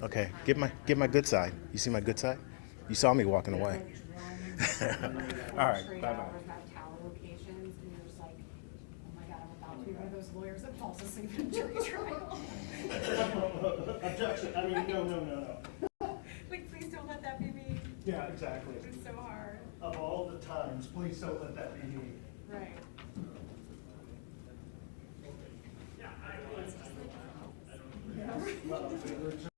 Okay, get my good side. You see my good side? You saw me walking away. All right, bye bye. Have tower locations, and you're just like, oh my god, I'm about to be one of those lawyers that falls asleep in a jury trial. Objection. I mean, no. Like, please don't let that be me. Yeah, exactly. It's so hard. Of all the times, please don't let that be me. Right. Well, we were just.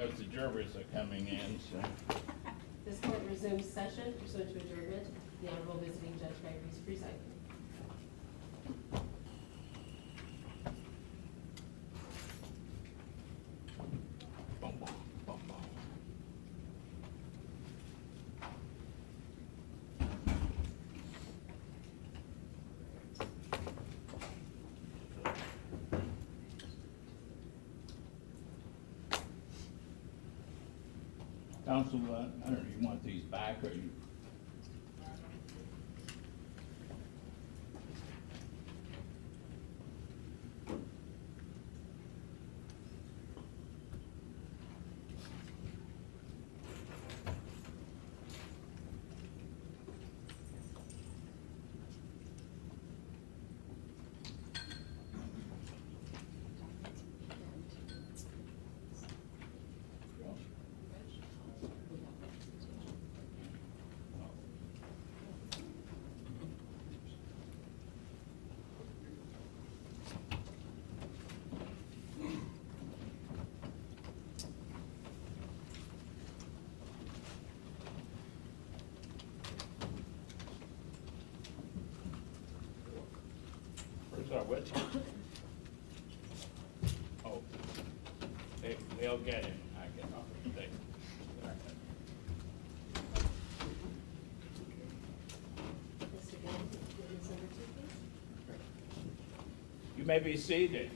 As the jurors are coming in, so. This court resumes session pursuant to adjournment. The Honorable Visiting Judge Gregory is presiding. Bum, bum, bum, bum. Counsel, I don't know, you want these back or you? Where's our witch? Oh, they'll get him. I get off of today. Mr. Gillen, witness number 2, please. You may be seated.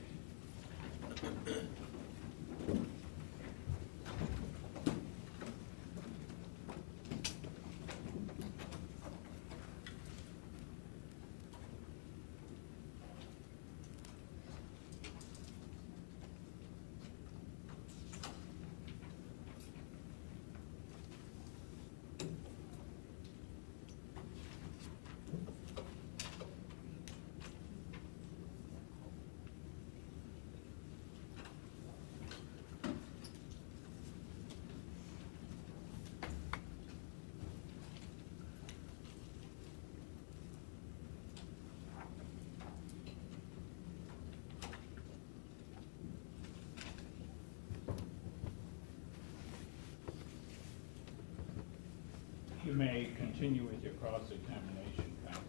You may continue with your cross-examination, counsel.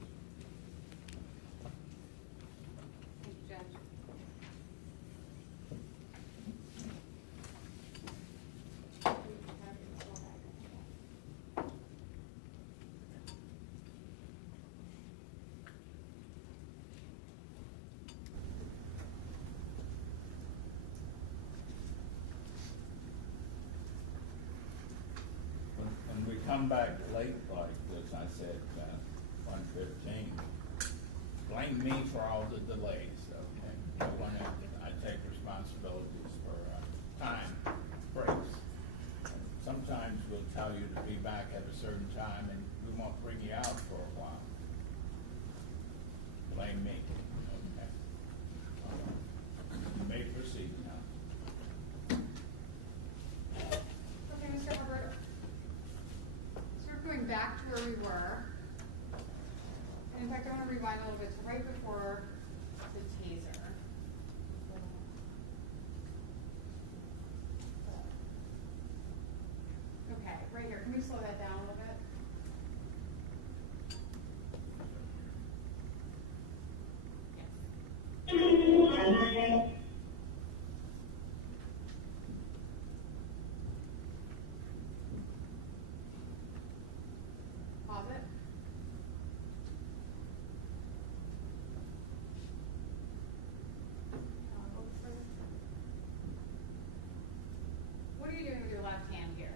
Thank you, Judge. When we come back late like this, I said, 1:15, blame me for all the delays, okay? I take responsibilities for time breaks. Sometimes we'll tell you to be back at a certain time and we won't bring you out for a while. Blame me, okay? You may proceed now. Okay, Mr. Hubbard. So we're going back to where we were. And in fact, I want to rewind a little bit to right before the taser. Okay, right here. Can we slow that down a little bit? Pause it. What are you doing with your left hand here?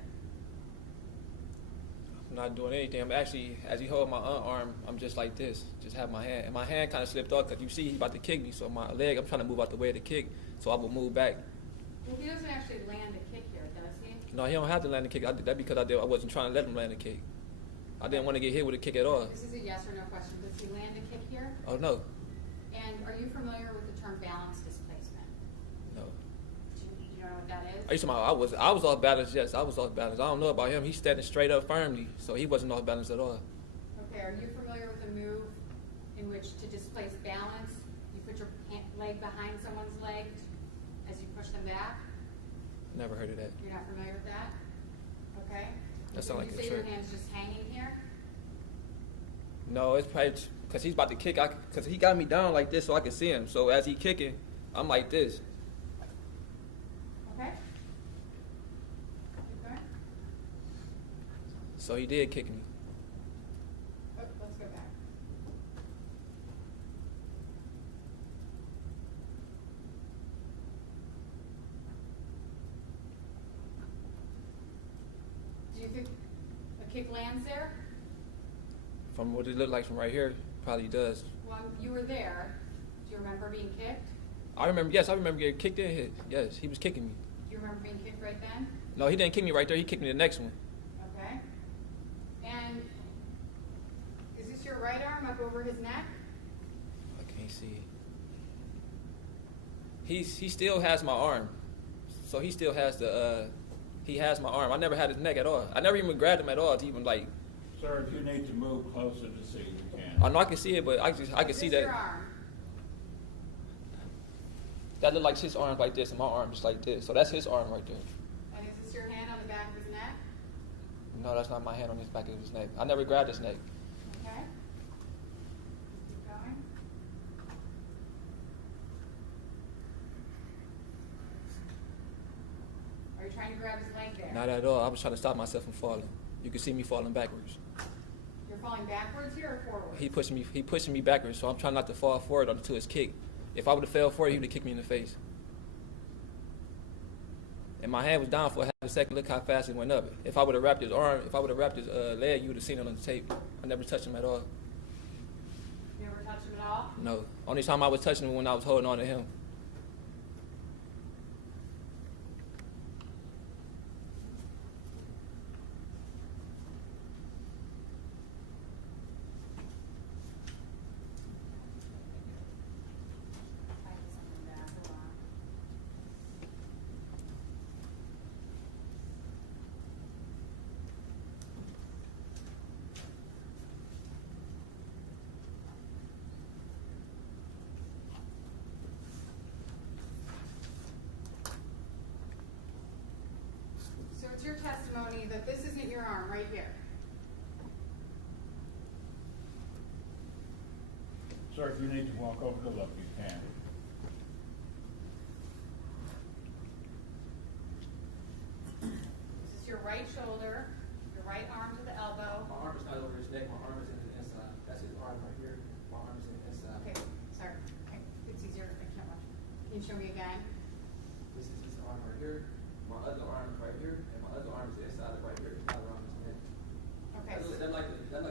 I'm not doing anything. I'm actually, as you hold my arm, I'm just like this. Just have my hand. And my hand kind of slipped off because you see he's about to kick me. So my leg, I'm trying to move out the way of the kick. So I will move back. Well, he doesn't actually land a kick here, does he? No, he don't have to land the kick. I did that because I wasn't trying to let him land the kick. I didn't want to get hit with a kick at all. This is a yes or no question. Does he land a kick here? Oh, no. And are you familiar with the term balance displacement? No. Do you know what that is? Are you talking about I was off balance? Yes, I was off balance. I don't know about him. He's standing straight up firmly. So he wasn't off balance at all. Okay, are you familiar with a move in which to displace balance, you put your leg behind someone's leg as you push them back? Never heard of that. You're not familiar with that? Okay. That sound like you a say your trick. hand's just hanging here? No, it's probably because he's about to kick. Because he got me down like this so I could see him. So as he kicking, I'm like this. Okay. Keep going. So he did kick me. Oh, let's go back. Do you think a kick lands there? From what it looked like from right here, probably does. Well, you were there. Do you remember being kicked? I remember getting kicked and hit. Yes, he was kicking me. Do you remember being kicked right then? No, he didn't kick me right there. He kicked me the next one. Okay. And is this your right arm up over his neck? I can't see. He still has my arm. So he still has he has my arm. I never had his neck at all. I never even grabbed him at all to even like. Sir, if you need to move closer to see, you can. I know I can see it, but I can Is see this your that. arm? That looked like his arm like this and my arm just like this. So that's his arm right there. And is this your hand on the back of his neck? No, that's not my hand on his back of his neck. I never grabbed his neck. Okay. Keep going. Are you trying to grab his leg there? Not at all. I was trying to stop myself from falling. You can see me falling backwards. You're falling backwards here or forward? He pushing me backwards, so I'm trying not to fall forward onto his kick. If I would have fell forward, he would have kicked me in the face. And my hand was down for half a second. Look how fast it went up. If I would have wrapped his arm, if I would have wrapped his leg, you would have seen it on the tape. I never touched him at all. You never touched him at all? No. Only time I was touching him when I was holding on to him. I have something back. Hold on. So it's your testimony that this isn't your arm right here. Sir, if you need to walk over to look, you can. This is your right shoulder, your right arm to the elbow. My arm is not over his neck, my arm is in the inside. That's his arm right here. My arm is in the inside. Okay, sorry. It's easier. I can't watch. Can you show me again? This is his arm right here. My other arm is right here, and my other arm is inside of right here. Not around his neck. Okay. That's like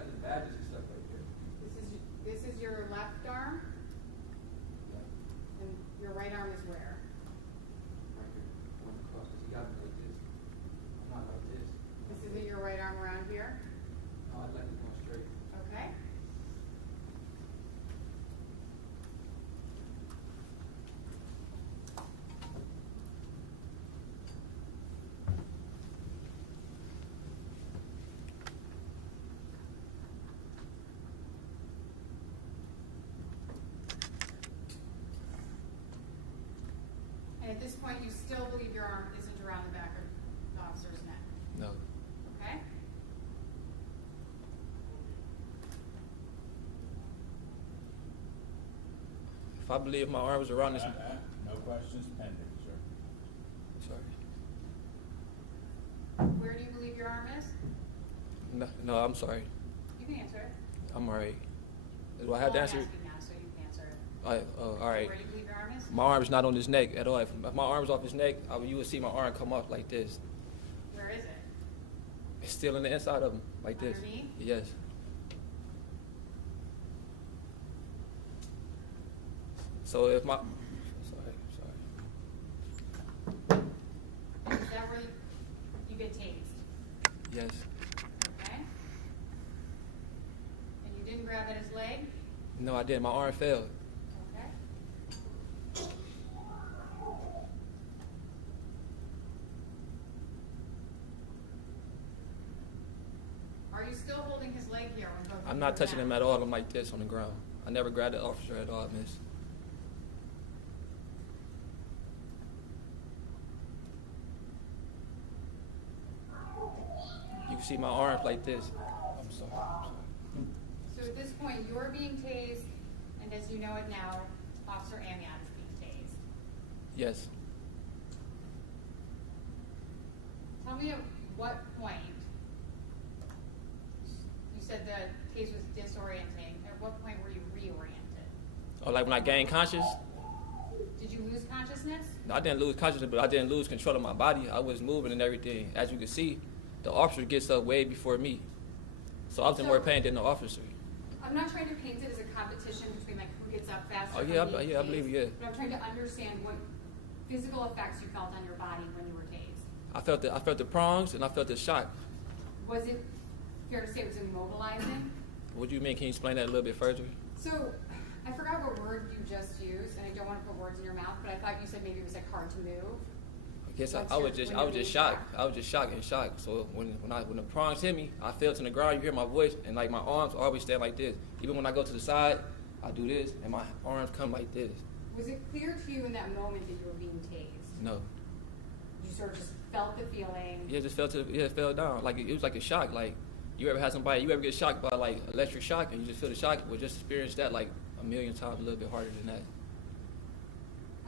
the badges and stuff right here. This is your left arm, Yeah, and your right arm is where? right here. I went across because he got me like this. I'm not like this. This isn't your right arm around here. No, I'd like to go straight. Okay. And at this point, you still believe your arm isn't around the back of the officer's neck, No. okay? If I believe my arm was around this. No questions pending, sir. Sorry. Where do you believe your arm is? No, I'm sorry. You can answer it. I'm alright. Do I have to answer? I'm asking now, so you can answer it. All right. Where do you believe your arm is? My arm is not on his neck at all. If my arm was off his neck, you would see my arm come off like this. Where is it? It's still in the inside of him, like this. Underneath? Yes. So if my, sorry. Is that where you get tased? Yes. Okay? And you didn't grab at his leg? No, I didn't. My arm fell. Okay. Are you still holding his leg here when both of I'm you not are touching down? him at all. I'm like this on the ground. I never grabbed the officer at all, miss. You can see my arms like this. I'm sorry. So at this point, you're being tased, and as you know it now, Officer Amiott is being tased. Yes. Tell me at what point, you said the tase was disorienting, at what point were you reoriented? Or like when I gained conscious, Did you lose consciousness? I didn't lose consciousness, but I didn't lose control of my body. I was moving and everything. As you can see, the officer gets up way before me. So I was in more pain than the officer. I'm not trying to paint it as a competition between like who gets up faster. Oh, from yeah, being I tased, believe you, yeah. But I'm trying to understand what physical effects you felt on your body when you were tased. I felt the prongs and I felt the shock. Was it fair to say it was immobilizing? What do you mean? Can you explain that a little bit further? So, I forgot what word you just used, and I don't want to put words in your mouth, but I thought you said maybe it was like hard to move. I guess What's I your- was just when I you're was just being shocked. I was just shocked. So when the prongs hit me, I fell to the ground. You hear my voice, and like my arms always stand like this. Even when I go to the side, I do this, and my arms come like this. Was it clear to you in that moment that you were being tased? No, You sort of just felt the feeling. it just it fell down. Like it was like a shock. Like you ever get shocked by like electric shock, and you just feel the shock. Well, just experience that like a million times, a little bit harder than that.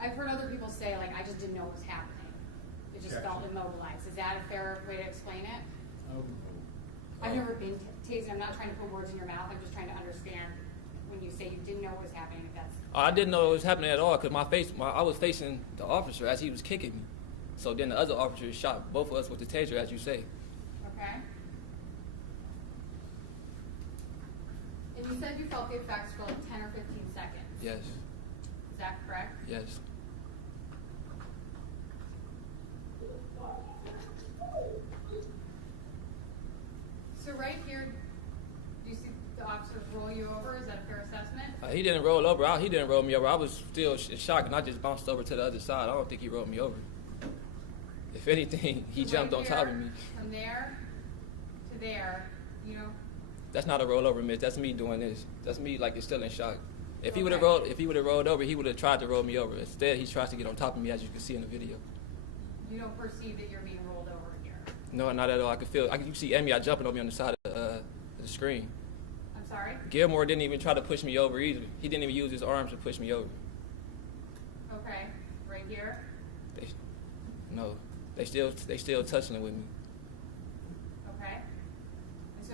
I've heard other people say, like, I just didn't know what was happening. It just felt immobilized. Is that a fair way to explain it? I've never been tased. I'm not trying to put words in your mouth. I'm just trying to understand when you say you didn't know what was happening, if that's... I didn't know it was happening at all because I was facing the officer as he was kicking me. So then the other officer shot both of us with the taser, as you say. Okay. And you said you felt the effects for like 10 or 15 seconds. Yes, Is that correct? yes. So right here, do you see the officers roll you over? Is that a fair assessment? He didn't roll over. He didn't roll me over. I was still in shock, and I just bounced over to the other side. I don't think he rolled me over. If anything, he So jumped right on top of here, me. From there to there, you know, That's not a rollover, miss. That's me doing this. That's me like it's still in shock. If he would have Okay. rolled over, he would have tried to roll me over. Instead, he tries to get on top of me, as you can see in the video. you don't perceive that you're being rolled over here. No, not at all. You see Amiott jumping on me on the side of the screen. I'm I'm sorry? Gilmore didn't even try to push me over either. He didn't even use his arms to push me over. Okay, right here. They, no, they still touching it with me. Okay. And so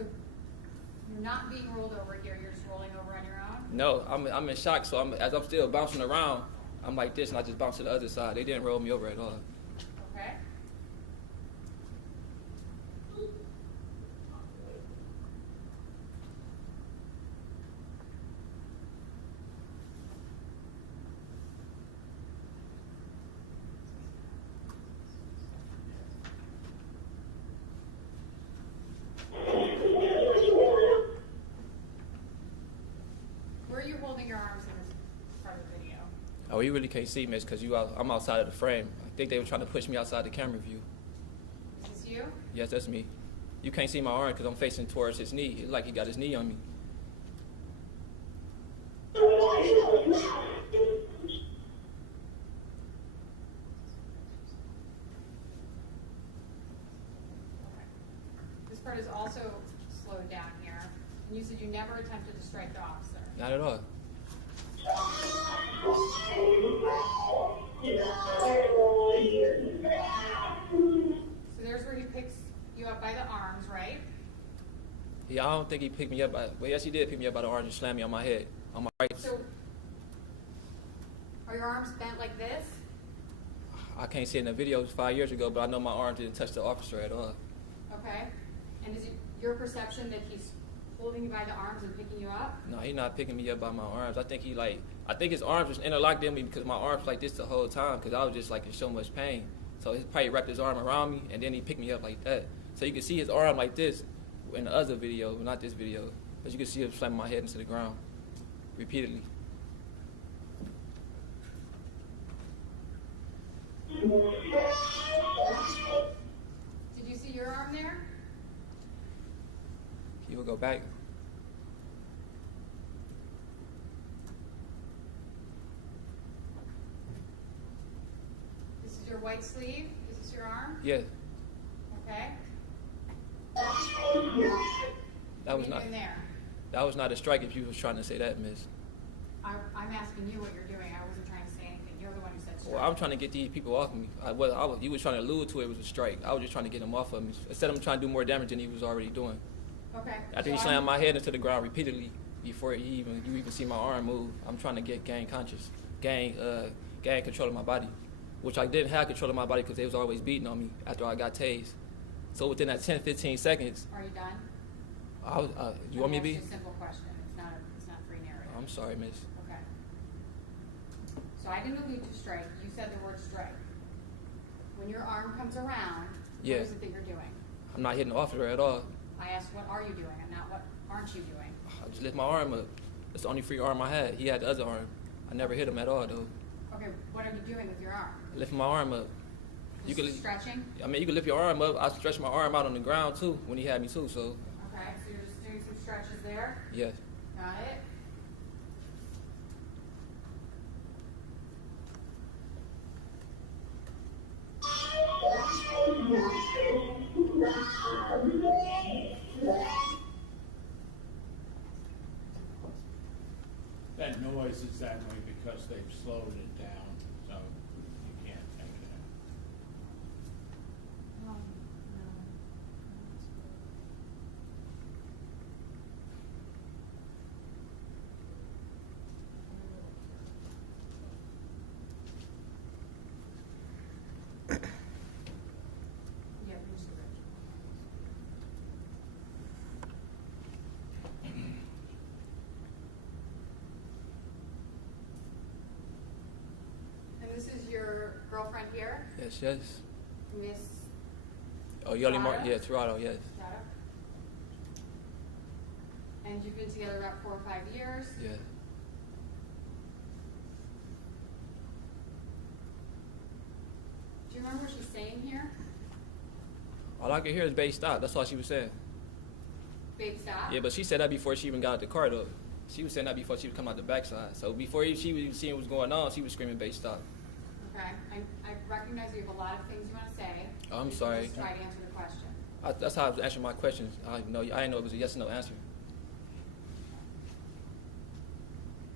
you're not being rolled over here, you're just rolling over on your own? No, I'm in shock. So as I'm still bouncing around, I'm like this, and I just bounce to the other side. They didn't roll me over at all. Okay. Where are you holding your arms in this part of the video? Oh, you really can't see me because I'm outside of the frame. I think they were trying to push me outside the camera view. Is this you? Yes, that's me. You can't see my arm because I'm facing towards his knee. It's like he got his knee on me. This part is also slowed down here. And you said you never attempted to strike the officer. Not at all. So there's where he picks you up by the arms, right? Yeah, I don't think he picked me up. Well, yes, he did pick me up by the arm and slam me on my head, on my right. So are your arms bent like this? I can't see it in the video. It was 5 years ago, but I know my arm didn't touch the officer at all. Okay. And is it your perception that he's holding you by the arms and picking you up? No, he's not picking me up by my arms. I think his arms was interlocked in me because my arms like this the whole time because I was just like in so much pain. So he probably wrapped his arm around me and then he picked me up like that. So you can see his arm like this in the other video, not this video. But you can see him slamming my head into the ground repeatedly. Did you see your arm there? He will go back. This is your white sleeve. Is this your arm? Yes, Okay. that was What are you not doing there? that was not a strike if you was trying to say that, miss. I'm asking you what you're doing. I wasn't trying to say anything. You're the one who said strike. Well, I'm trying to get these people off me. You was trying to allude to it was a strike. I was just trying to get him off of me. Instead of him trying to do more damage than he was already doing. Okay. After he So slammed my head into the ground repeatedly before you even see my arm move, I'm trying to get gain control of my body, which I didn't have control of my body because they was always beating on me after I got tased. So within that 10, 15 seconds, Are you done? you want me to be? It's just a simple question. It's not free narrative. I'm sorry, miss. Okay. So I didn't allude to strike. You said the word strike. When your arm comes around, Yeah. what is it that you're doing? I'm not hitting the officer at all. I asked, what are you doing, and not what aren't you doing? I just lift my arm up. That's the only free arm I had. He had the other arm. I never hit him at all, though. Okay, what are you doing with your arm? Lifting my arm up. You Just can, stretching? I mean, you can lift your arm up. I stretched my arm out on the ground too when he had me too. So Okay, so you're just doing some stretches there. yes. Got it? That noise is that way because they've slowed it down, so you can't take it out. Yeah, reach the ridge. And this is your girlfriend here, Yes, yes. Miss Oh, Yoli Mark. Toronto? Yeah, Toronto. Yes. Dada? And you've been together about 4 or 5 years. Yes. Do you remember what she's saying here? All I could hear is bass stop. That's all she was saying. Babe, stop. Yeah, but she said that before she even got out the car though. She was saying that before she would come out the backside. So before she was even seeing what was going on, she was screaming bass stop. Okay, I recognize you have a lot of things you want to say. Oh, I'm You can sorry. Just try to answer the question. That's how I was answering my questions. I didn't know it was a yes or no answer.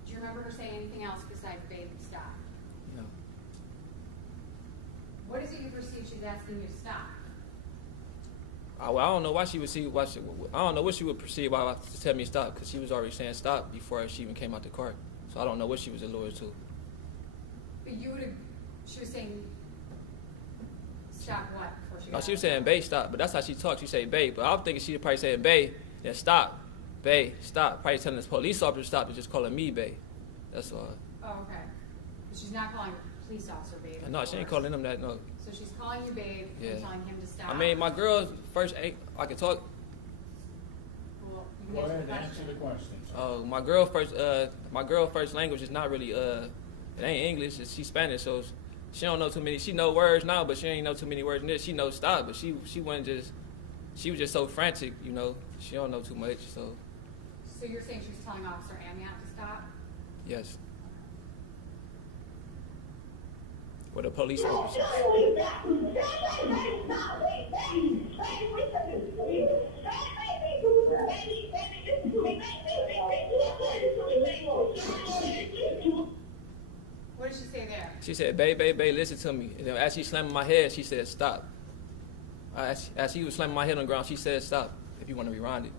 Do you remember her saying anything else besides babe, stop? No. What is it you perceive she's asking you to stop? I don't know why she would see. I don't know what she would perceive why to tell me to stop, because she was already saying stop before she even came out the car. So I don't know what she was alluded to. But you would have, she was saying, stop what? Before she No, got she was out of saying the babe stop, but that's how she talks. She say babe, but I was thinking she was probably saying babe, then stop, babe, stop. Probably telling this police officer to stop and just calling me babe. That's all. car? Oh, okay. But she's not calling a police officer babe. No, she ain't calling him that. No. So she's calling you babe Yeah. and telling him to stop. I mean, my girl first. I can talk. Well, you Go can ahead, answer answer the the question. question. My girl first language is not really it ain't English. She's Spanish, so she don't know too many. She know words now, but she ain't know too many words in this. She knows stop, but she wasn't just. She was just so frantic, you know. She don't know too much, so So you're saying she's telling Officer Amiott to stop? yes. With a police officer. What did she say there? She said, babe, listen to me. And then as she slammed my head, she said, stop. As he was slamming my head on the ground, she said, stop, if you want to rewind it.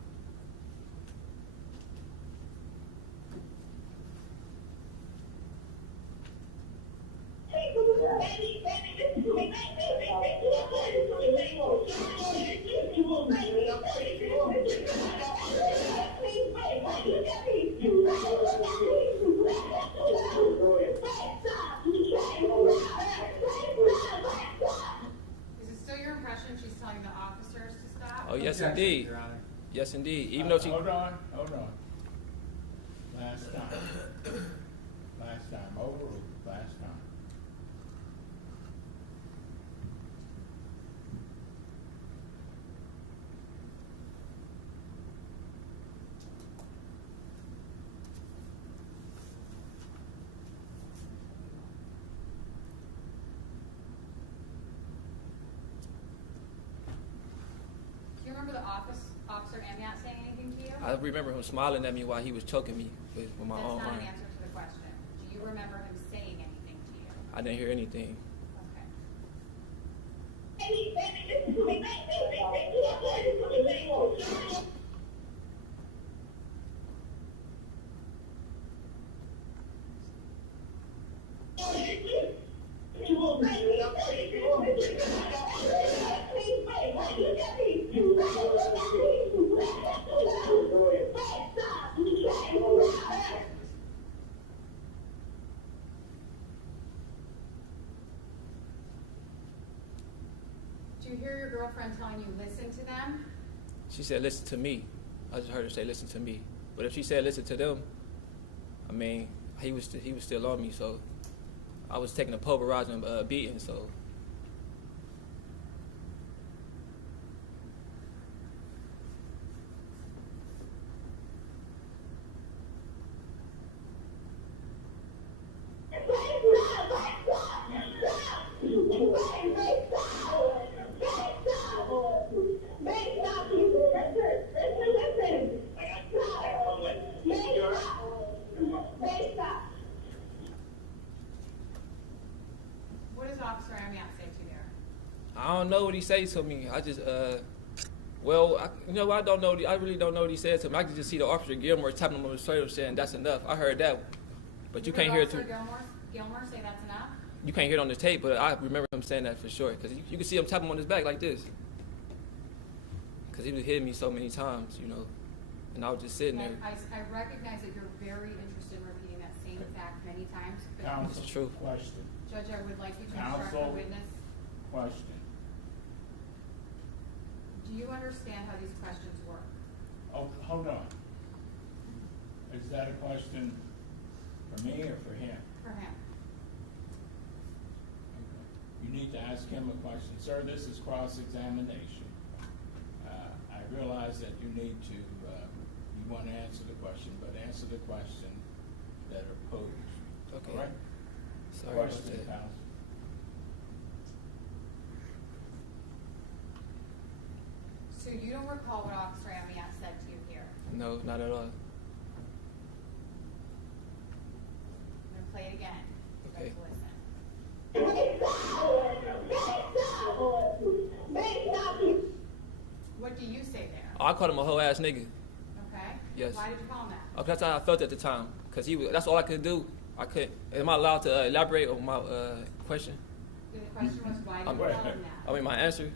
Is it still your impression she's telling the officers to stop? Oh, yes, Objection, indeed. Your Honor. Yes, indeed. Even though she... Hold on. Last time. Overruled. Last time. Do you remember the Officer Amiott saying anything to you? I remember him smiling at me while he was choking me with my That's arm. not an answer to the question. Do you remember him saying anything to you? I didn't hear anything. Okay. Do you hear your girlfriend telling you listen to them? She said, listen to me. I just heard her say, listen to me. But if she said, listen to them, I mean, he was still on me, so I was taking a pulverizing beating, so. What does Officer Amiott say to you there? I don't know what he said to me. I just, I don't know. I really don't know what he said to me. I could just see the officer Gilmore tapping him on the shoulder saying, that's enough. I heard that. But you can't hear it Officer too. Gilmore say that's enough? You can't hear it on the tape, but I remember him saying that for sure. Because you can see him tapping on his back like this. Because he was hitting me so many times, you know. And I was just sitting there. I recognize that you're very interested in repeating that same fact many times. But Counsel, It's true. question. Judge, I would like you to instruct Counsel. the witness. Question. Do you understand how these questions work? Oh, hold on. Is that a question for me or for him? For him. You need to ask him a question. Sir, this is cross-examination. I realize that you need to, you want to answer the question, but answer the question that are posed. Okay. All right? Sorry about Question, that. counsel. So you don't recall what Officer Amiott said to you here? No, not at all. play it again. You'd Okay. like to listen. What do you say there? I called him a whole ass nigga. Okay? Yes. Why did you call him that? That's how I felt at the time. Cause that's all I could do. I couldn't. Am I allowed to elaborate on my question? The question was, why did you Right. call him that? I mean, my answer.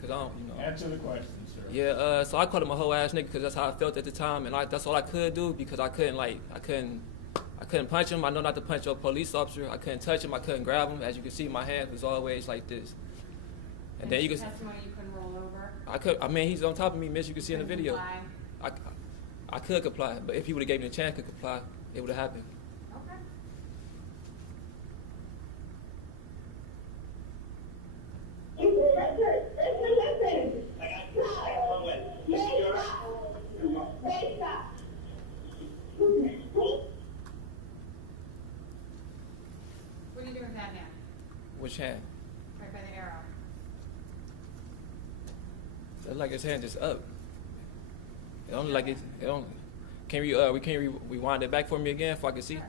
Cause I don't, Answer the question, sir. Yeah. So I called him a whole ass nigga because that's how I felt at the time, and that's all I could do because I couldn't punch him. I know not to punch a police officer. I couldn't touch him. I couldn't grab him. As you can see, my hand was always like this. And then you your can. testimony, you couldn't roll over. I mean, he's on top of me, miss. You can see in the Couldn't video. comply. I could comply, but if he would have gave me the chance to comply, it would have happened. Okay. What are you doing with that hand? Which hand? Right by the arrow. It look like his hand just up. It don't look like it. It don't. Can we rewind it back for me again, if I can see? Sure.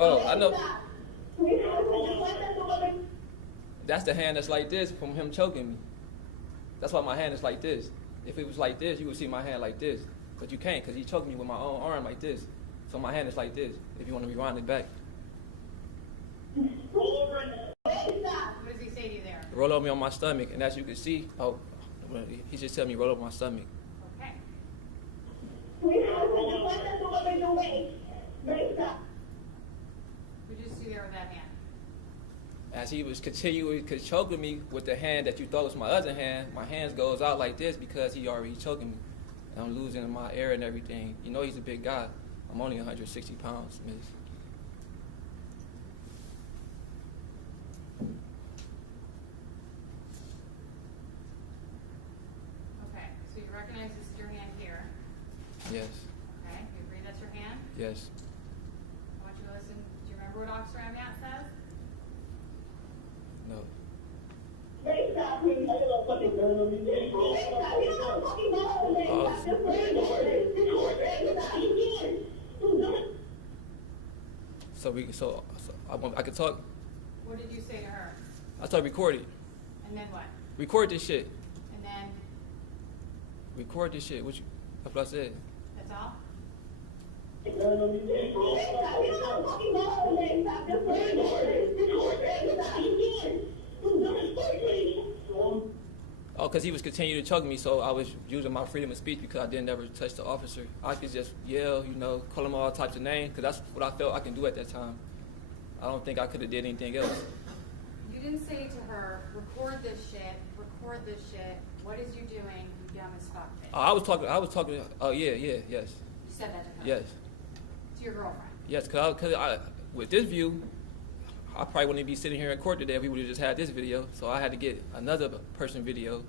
Oh, I know. That's the hand that's like this from him choking me. That's why my hand is like this. If it was like this, you would see my hand like this. But you can't because he choked me with my own arm like this. So my hand is like this, if you want to rewind it back. What does he say to you there? Roll over me on my stomach, and as you can see, he just tell me roll over my stomach. Okay. What did you just do there with that hand? As he was continuing choking me with the hand that you thought was my other hand, my hands goes out like this because he already choking me. And I'm losing my air and everything. You know he's a big guy. I'm only 160 pounds, miss. Okay, so you recognize this is your hand here. Yes, Okay, you agree that's your hand? yes. I want you to listen. Do you remember what Officer Amiott says? No. So I could talk. What did you say to her? I thought record it. And then what? Record this shit. And then, Record this shit. That's what I said. that's all? Oh, because he was continuing to choke me, so I was using my freedom of speech because I didn't ever touch the officer. I could just yell, call him all types of names, because that's what I felt I can do at that time. I don't think I could have did anything else. You didn't say to her, record this shit, what is you doing, you dumb as fuck bitch? I was talking, oh yeah, yes. You said that to her? Yes. To your girlfriend? Yes, because with this view, I probably wouldn't be sitting here in court today if we would have just had this video. So I had to get another person video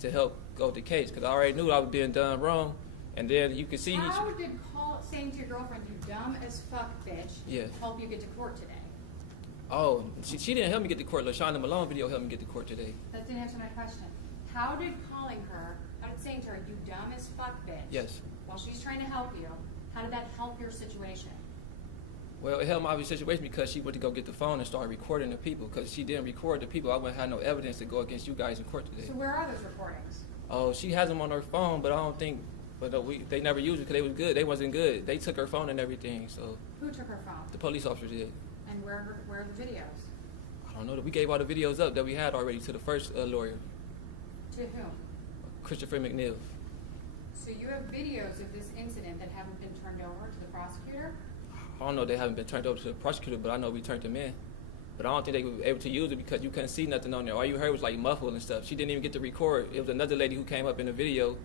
to help go with the case because I already knew I was being done wrong. And then you can see How did saying to your girlfriend, you dumb as fuck bitch, Yeah. help you get to court today? Oh, she didn't help me get to court. LaShonda Malone video helped me get to court today. That didn't answer my question. How did saying to her, you dumb as fuck bitch, Yes. while she's trying to help you, how did that help your situation? Well, it helped my situation because she went to go get the phone and start recording the people. Because she didn't record the people, I wouldn't have no evidence to go against you guys in court today. So where are those recordings? Oh, she has them on her phone, but I don't think. But they never used it because they was good. They wasn't good. They took her phone and everything. So Who took her phone? the police officers did. And where are the videos? I don't know. We gave all the videos up that we had already to the first lawyer, To whom? Christopher McNeil. So you have videos of this incident that haven't been turned over to the prosecutor? I don't know. They haven't been turned over to the prosecutor, but I know we turned them in. But I don't think they were able to use it because you couldn't see nothing on there. All you heard was like muffled and stuff. She didn't even get to record. It was another lady who came up in the video.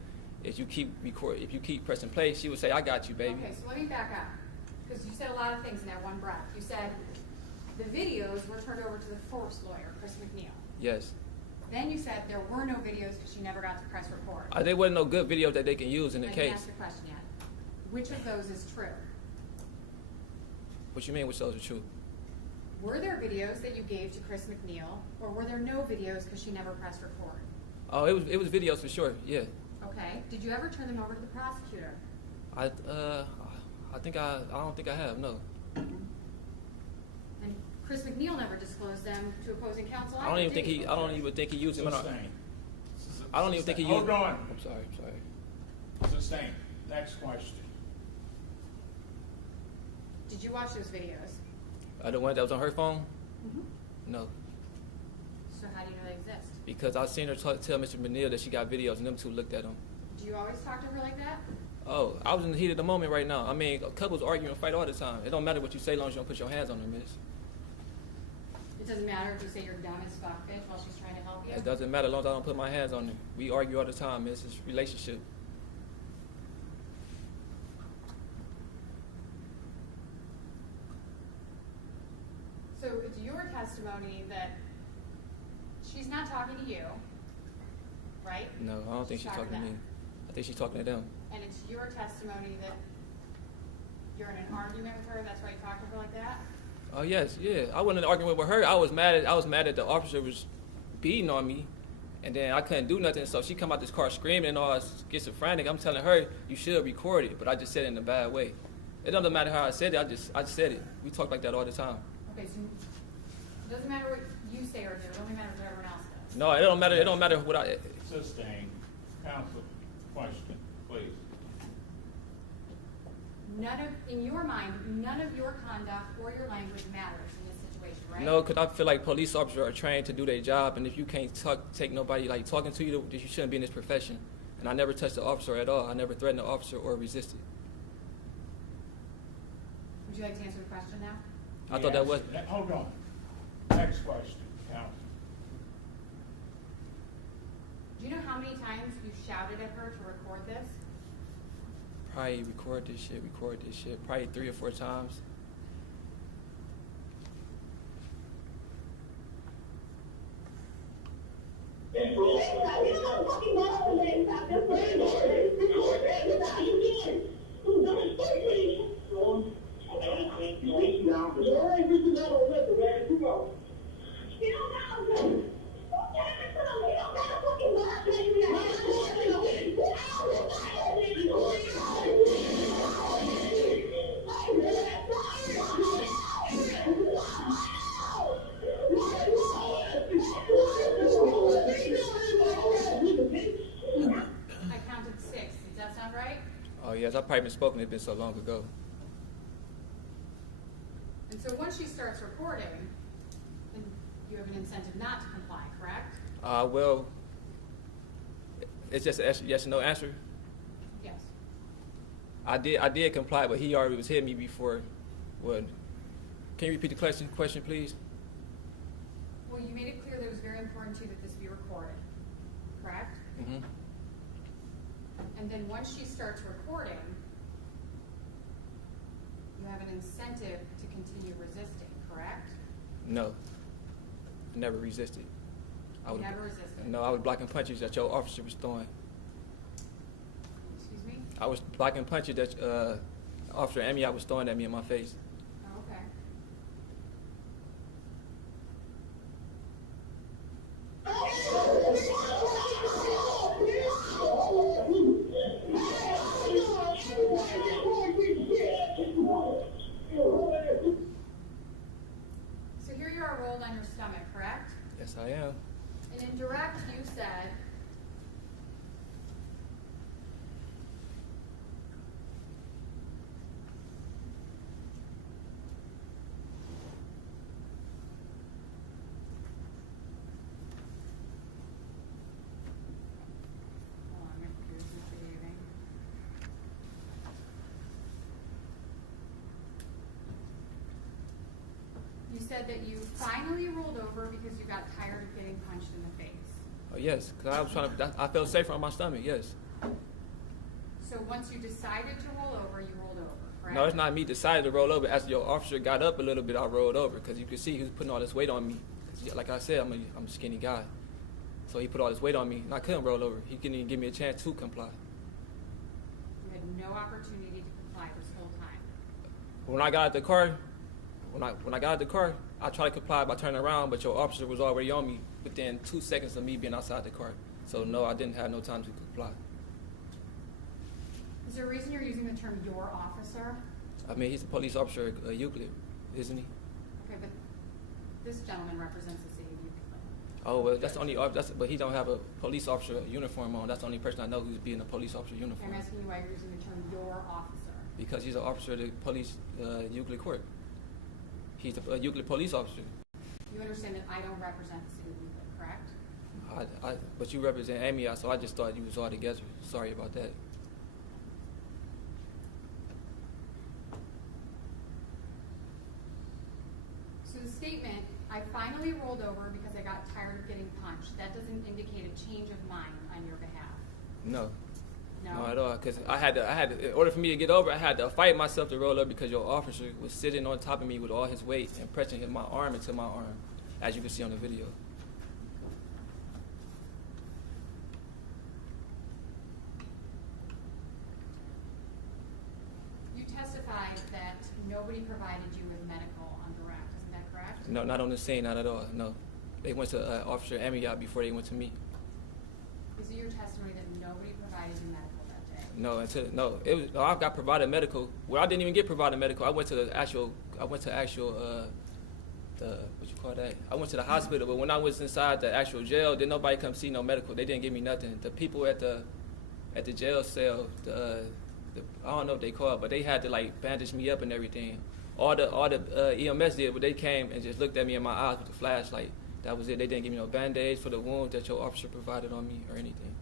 If you keep pressing play, she would say, "I got you, baby." Okay, so let me back up. Because you said a lot of things in that one breath. You said the videos were turned over to the first lawyer, Chris McNeil. Yes. Then you said there were no videos because she never got to press record. There wasn't no good videos that they can use in the I didn't case. ask the question yet. Which of those is true? What you mean, which those are true? Were there videos that you gave to Chris McNeil, or were there no videos because she never pressed record? Oh, it was videos for sure. Yeah. Okay. Okay. Did you ever turn them over to the prosecutor? I don't think I have, no. And Chris McNeil never disclosed them to opposing counsel. I don't even think he used them. I don't even think he used Hold on. I'm sorry. Sustained. Next question. Did you watch those videos? The one that was on her phone? Mm-hmm. No. So how do you know they exist? Because I seen her tell Mr. McNeil that she got videos and them two looked at them. Do you always talk to her like that? Oh, I was in the heat of the moment right now. I mean, couples argue and fight all the time. It don't matter what you say as long as you don't put your hands on her, miss. It doesn't matter if you say you're dumb as fuck, bitch, while she's trying to help you? It doesn't matter as long as I don't put my hands on her. We argue all the time, miss. It's a relationship. So it's your testimony that she's not talking to you, right? No, I don't think she's talking to me. I think she's talking to them. And it's your testimony that you're in an argument with her, that's why you talk to her like that? Oh yes, yeah. I wasn't in an argument with her. I was mad that the officer was beating on me, and then I couldn't do nothing. So she come out this car screaming and all schizophrenic. I'm telling her you should record it, but I just said it in a bad way. It doesn't matter how I said it. I just said it. We talk like that all the time. Okay, so it doesn't matter what you say or do, it only matters what everyone else does. No, it don't matter. It don't matter what I. Sustained. Counsel, question, please. In your mind, none of your conduct or your language matters in this situation, right? No, because I feel like police officers are trained to do their job, and if you can't take nobody like talking to you, you shouldn't be in this profession. And I never touched the officer at all. I never threatened the officer or resisted. Would you like to answer the question now? I thought that was. Hold on. Next question, counsel. Do you know how many times you shouted at her to record this? Probably record this shit. Probably 3 or 4 times. I counted 6. Does that sound right? Oh yes, I probably been spoken. It's been so long ago. And so once she starts recording, then you have an incentive not to comply, correct? Well, it's just a yes or no answer. Yes. I did comply, but he already was hitting me before. What? Can you repeat the question, please? Well, you made it clear that it was very important to you that this be recorded, correct? Mm-hmm. And then once she starts recording, you have an incentive to continue resisting, correct? No. I never resisted. You never resisted? No, I was blocking punches that your officer was throwing. Excuse me? I was blocking punches that Officer Amiott was throwing at me in my face. Oh, okay. So here you are rolled on your stomach, correct? Yes, I am. And in direct, you said, hold on, my computer's misbehaving. You said that you finally rolled over because you got tired of getting punched in the face. Oh yes, because I was trying to. I felt safer on my stomach. Yes. So once you decided to roll over, you rolled over, correct? No, it's not me decided to roll over. As your officer got up a little bit, I rolled over because you could see he was putting all this weight on me. 'Cause like I said, I'm a skinny guy, so he put all this weight on me, and I couldn't roll over. He couldn't even give me a chance to comply. You had no opportunity to comply this whole time. When I got out the car, when I got out the car, I tried to comply by turning around, but your officer was already on me within 2 seconds of me being outside the car. So no, I didn't have no time to comply. Is there a reason you're using the term your officer? I mean, he's a police officer at Euclid, isn't he? Okay, but this gentleman represents the city of Euclid. Oh, well, that's the only, but he don't have a police officer uniform on. That's the only person I know who's being a police officer uniform. I'm asking you why you're using the term your officer. Because he's an officer of the police, Euclid court. He's a Euclid police officer. You understand that I don't represent the city of Euclid, correct? But you represent Amiott, so I just thought you was all together. Sorry about that. So the statement, I finally rolled over because I got tired of getting punched, that doesn't indicate a change of mind on your behalf. No. No? Not at all. Because I had to, in order for me to get over, I had to fight myself to roll up because your officer was sitting on top of me with all his weight and pressing my arm into my arm, as you can see on the video. You testified that nobody provided you with medical on direct, isn't that correct? No, not on the scene, not at all. No. They went to Officer Amiott before they went to me. Is it your testimony that nobody provided you medical that day? No, I got provided medical. Well, I didn't even get provided medical. I went to what you call that? I went to the hospital, but when I was inside the actual jail, didn't nobody come see no medical. They didn't give me nothing. The people at the jail cell, I don't know what they call it, but they had to like bandage me up and everything. All the EMS did, but they came and just looked at me in my eyes with a flashlight. That was it. They didn't give me no band-aids for the wound that your officer provided on me or anything.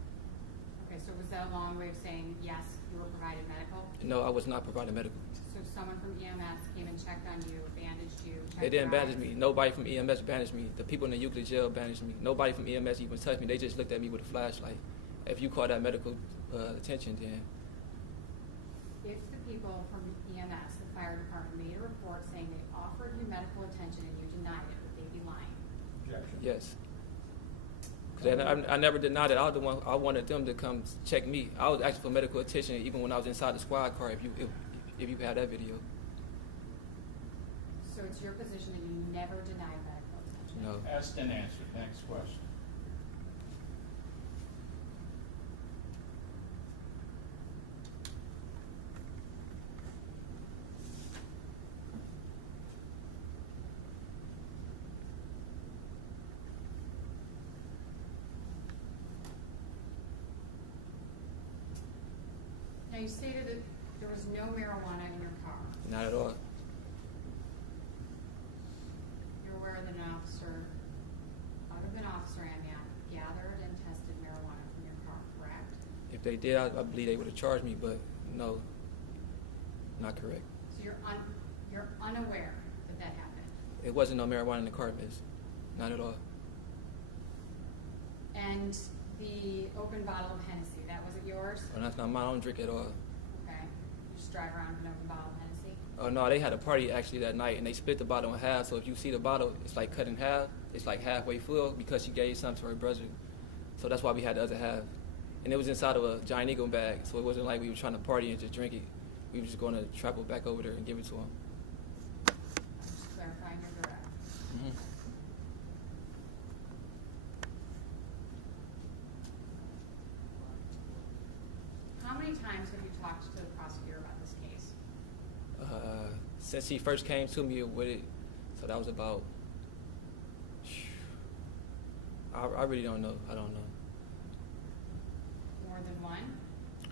Okay, so was that a long way of saying, yes, you were provided medical? No, I was not provided medical. So someone from EMS came and checked on you, bandaged you, checked They didn't your bandage eyes? me. Nobody from EMS bandaged me. The people in the Euclid jail bandaged me. Nobody from EMS even touched me. They just looked at me with a flashlight. If you call that medical attention, then If the people from EMS, the fire department, made a report saying they offered you medical attention and you denied it, would they be lying? Objection. yes. 'Cause I never denied it. I was the one. I wanted them to come check me. I was asking for medical attention even when I was inside the squad car. If you have that video, So it's your position that you never denied medical attention? no. Asked and answered. Next question. Now, you stated that there was no marijuana in your car. Not at all. You're aware that an officer, Amiott, gathered and tested marijuana from your car, correct? If they did, I believe they would have charged me. But no, not correct. So you're unaware that that happened? It wasn't no marijuana in the car, miss. Not at all. And the open bottle of Hennessy, that wasn't yours? Well, that's not mine. I don't drink at all. Okay. You just drive around with an open bottle of Hennessy? Oh no, they had a party actually that night, and they split the bottle in half. So if you see the bottle, it's like cut in half. It's like halfway full because she gave some to her brother. So that's why we had the other half. And it was inside of a Giant Eagle bag, so it wasn't like we were trying to party and just drink it. We were just going to travel back over there and give it to him. I'm just clarifying your direct. Mm-hmm. How many times have you talked to the prosecutor about this case? Since he first came to me with it, so that was about. I really don't know. I don't know. More than one?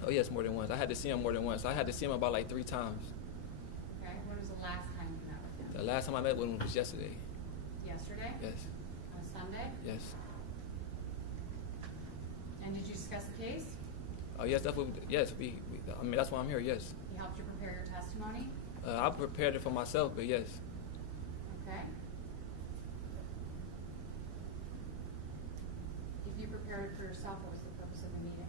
Oh yes, more than once. I had to see him more than once. I had to see him about like 3 times. Okay. When was the last time you met with The him? last time I met with him was yesterday. Yesterday? Yes, On a Sunday? yes. And did you discuss the case? Oh yes, that's what. Yes, I mean that's why I'm here. Yes. He helped you prepare your testimony? I prepared it for myself, but yes. Okay. If you prepared it for yourself, what was the purpose of the meeting?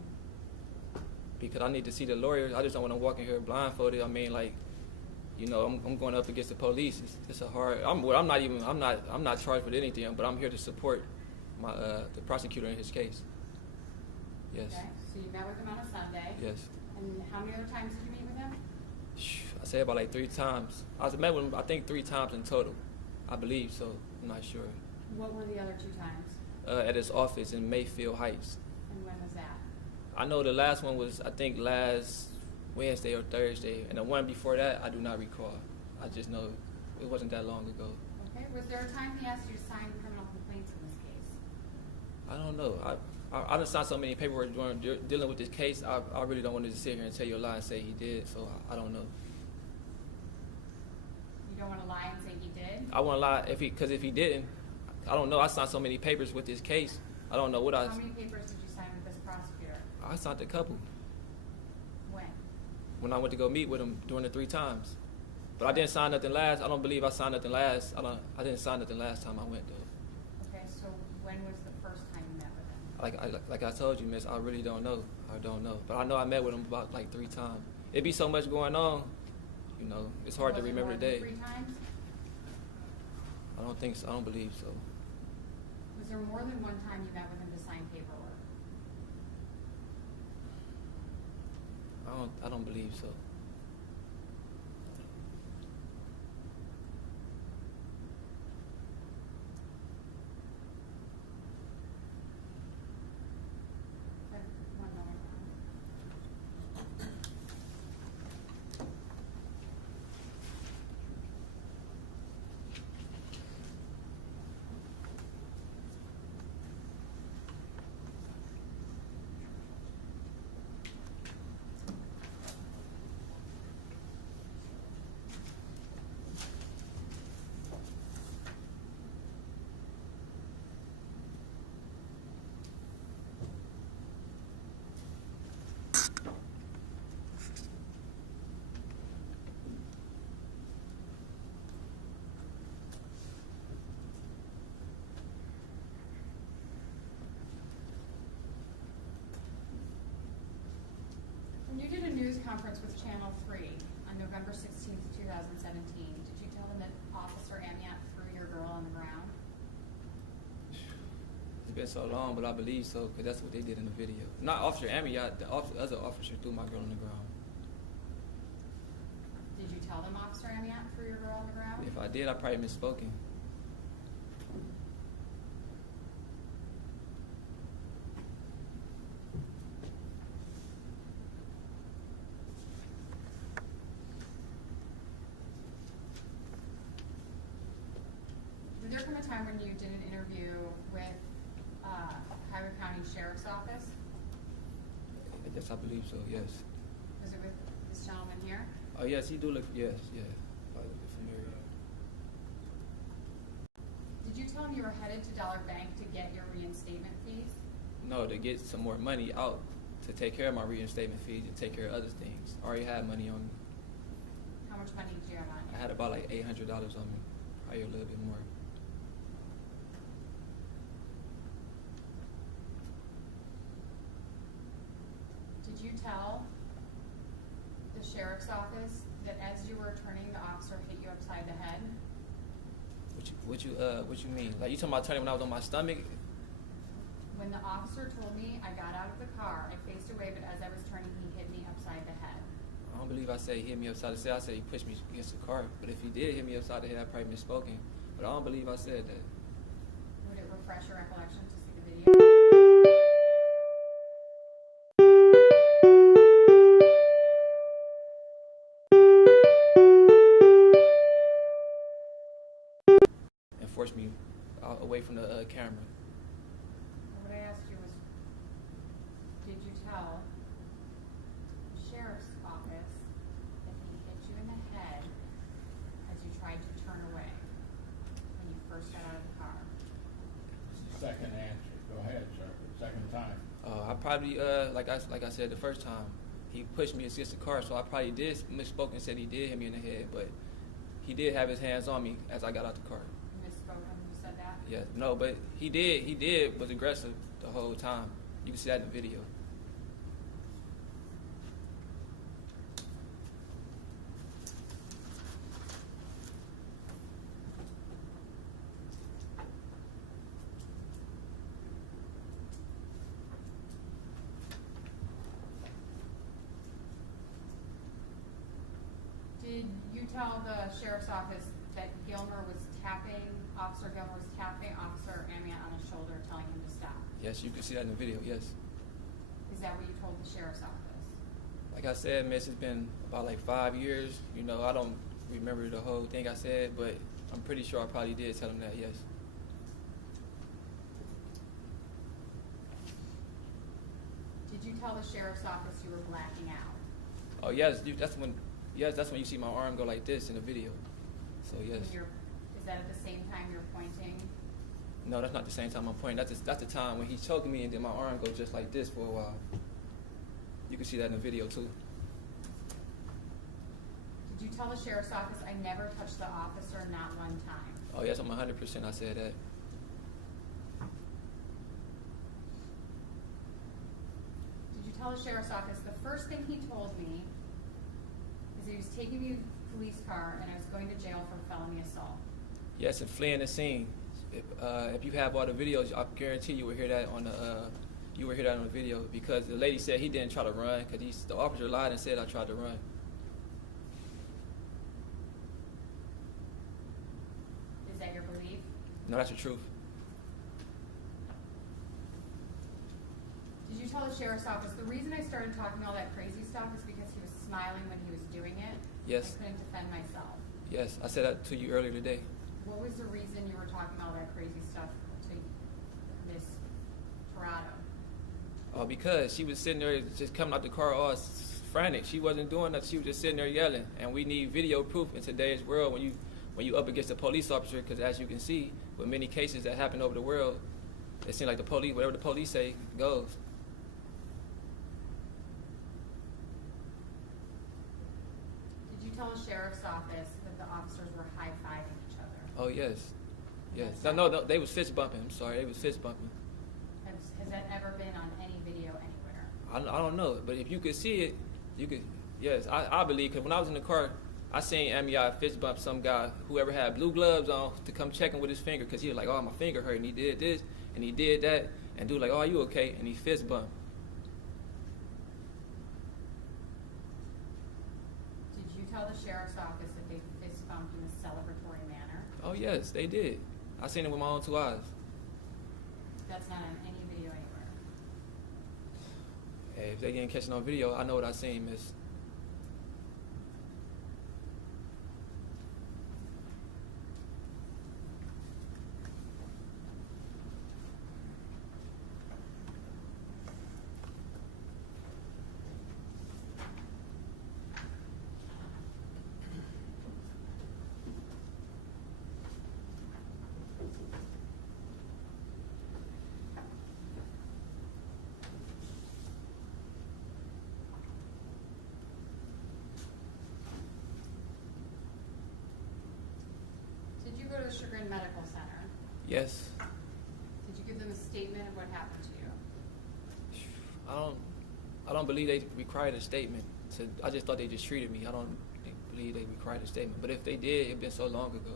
Because I need to see the lawyers. I just don't want to walk in here blindfolded. I mean, like, you know, I'm going up against the police. It's a hard. I'm not charged with anything, but I'm here to support the prosecutor in his case. Yes. Okay. So you met with him on a Sunday? Yes. And how many other times did you meet with him? I say about like 3 times. I met with him, I think 3 times in total. I believe so. I'm not sure. What were the other 2 times? At his office in Mayfield Heights. And when was that? I know the last one was, I think, last Wednesday or Thursday, and the one before that, I do not recall. I just know it wasn't that long ago. Okay, was there a time he asked you to sign criminal complaints in this case? I don't know. I done signed so many paperwork dealing with this case. I really don't want to just sit here and tell you a lie and say he did. So I don't know. You don't want to lie and say he did? I want to lie because if he didn't, I don't know. I signed so many papers with this case. I don't know what How many papers did you sign with this prosecutor? I signed a couple When? I went to go meet with him during the 3 times. But I didn't sign nothing last. I don't believe I signed nothing last. I didn't sign nothing last time I went though. Okay, so when was the first time you met with him? Like I told you, miss, I really don't know. I don't know. But I know I met with him about like 3 times. It'd be so much going on, you know, it's hard to Was it remember more the than day. 3 times? I don't think so. I don't believe so. Was there more than one time you met with him to sign paperwork? I don't believe so. Okay, 1 moment. When you did a news conference with Channel 3 on November 16th, 2017, did you tell them that Officer Amiott threw your girl on the ground? It's been so long, but I believe so because that's what they did in the video. Not Officer Amiott, the other officer threw my girl on the ground. Did you tell them Officer Amiott threw your girl on the ground? If I did, I probably misspoken. Did there come a time when you did an interview with Cuyahoga County Sheriff's Office? Yes, I believe so. Yes. Was it with this gentleman here? Oh yes, he do look. Yes, yeah. I look familiar. Did you tell him you were headed to Dollar Bank to get your reinstatement fees? No, to get some more money out to take care of my reinstatement fees and take care of other things. I already had money on me. How much money did you have on you? I had about like $800 on me, probably a little bit more. Did you tell the sheriff's office that as you were turning, the officer hit you upside the head? What you mean? Like you talking about turning when I was on my stomach? When the officer told me, I got out of the car, I faced away, but as I was turning, he hit me upside the head. I don't believe I said he hit me upside the head. I said he pushed me against the car. But if he did hit me upside the head, I probably misspoken. But I don't believe I said that. Would it refresh your recollection to see the video? And forced me away from the camera. What I asked you was, did you tell the sheriff's office that he hit you in the head as you tried to turn away when you first got out of the car? Second answer. Go ahead, sir. Second time. I probably, like I said the first time, he pushed me against the car, so I probably did misspoke and said he did hit me in the head, but he did have his hands on me as I got out the car. You misspoke when you said that? Yeah, no, but he was aggressive the whole time. You can see that in the video. Did you tell the sheriff's office that Officer Gilmer was tapping Officer Amiott on his shoulder, telling him to stop? Yes, you can see that in the video, yes. Is that what you told the sheriff's office? Like I said, miss, it's been about like 5 years. You know, I don't remember the whole thing I said, but I'm pretty sure I probably did tell him that, yes. Did you tell the sheriff's office you were blacking out? Oh, yes, that's when you see my arm go like this in the video. So, yes. Is that at the same time you're pointing? No, that's not the same time I'm pointing. That's the time when he's choking me and then my arm goes just like this for a while. You can see that in the video, too. Did you tell the sheriff's office, I never touched the officer, not one time? Oh, yes, I'm 100% I said that. Did you tell the sheriff's office, the first thing he told me is he was taking me to the police car and I was going to jail for felony assault? Yes, and fleeing the scene. If you have all the videos, I guarantee you will hear that on the video, because the lady said he didn't try to run because the officer lied and said I tried to run. Is that your belief? No, that's the truth. Did you tell the sheriff's office, the reason I started talking all that crazy stuff is because he was smiling when he was doing it? Yes. I couldn't defend myself. Yes, I said that to you earlier today. What was the reason you were talking all that crazy stuff to Miss Torado? Because she was sitting there just coming out the car all frantic. She wasn't doing nothing. She was just sitting there yelling. And we need video proof in today's world when you up against a police officer, because as you can see, with many cases that happen over the world, it seems like the police, whatever the police say, goes. Did you tell the sheriff's office that the officers were high-fiving each other? Oh, yes. Yes. No, they was fist bumping. I'm sorry, they was fist bumping. Has that ever been on any video anywhere? I don't know, but if you could see it, you could. Yes, I believe, because when I was in the car, I seen Amiott fist bump some guy, whoever had blue gloves on, to come check him with his finger, because he was like, oh, my finger hurt, and he did this, and he did that, and dude like, oh, are you okay? And he fist bumped. Did you tell the sheriff's office that they fist bumped in a celebratory manner? Oh, yes, they did. I seen it with my own 2 eyes. That's not on any video anywhere. Hey, if they didn't catch it on video, I know what I seen, miss. Did you go to the Chagrin Medical Center? Yes. Did you give them a statement of what happened to you? I don't believe they required a statement. I just thought they just treated me. I don't believe they required a statement. But if they did, it'd been so long ago.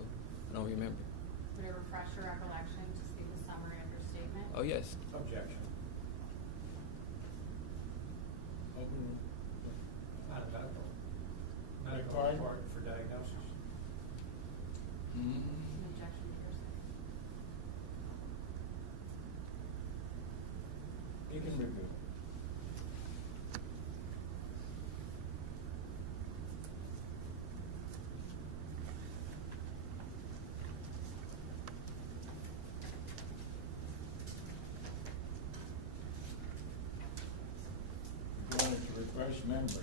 I don't remember. Would it refresh your recollection to speak a summary of your statement? Oh, yes. Objection. Open. Not medical. Medical Required? report for diagnosis. Mm-hmm. An objection to your statement. You can review. You wanted to refresh memories.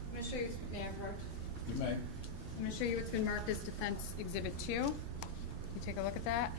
I'm going to show you, may I approach? You may. I'm going to show you what's been marked as Defense Exhibit 2. You take a look at that.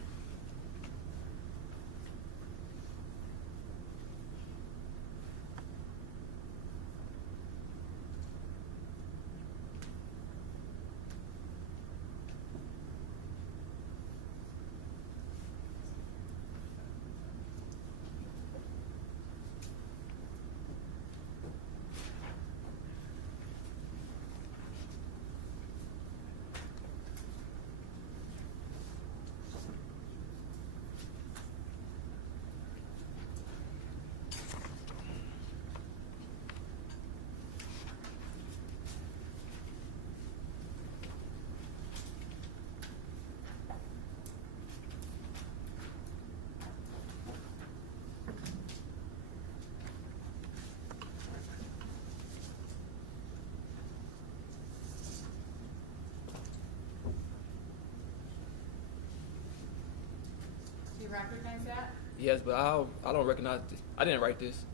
you recognize that? Yes, but I don't recognize this. I didn't write this.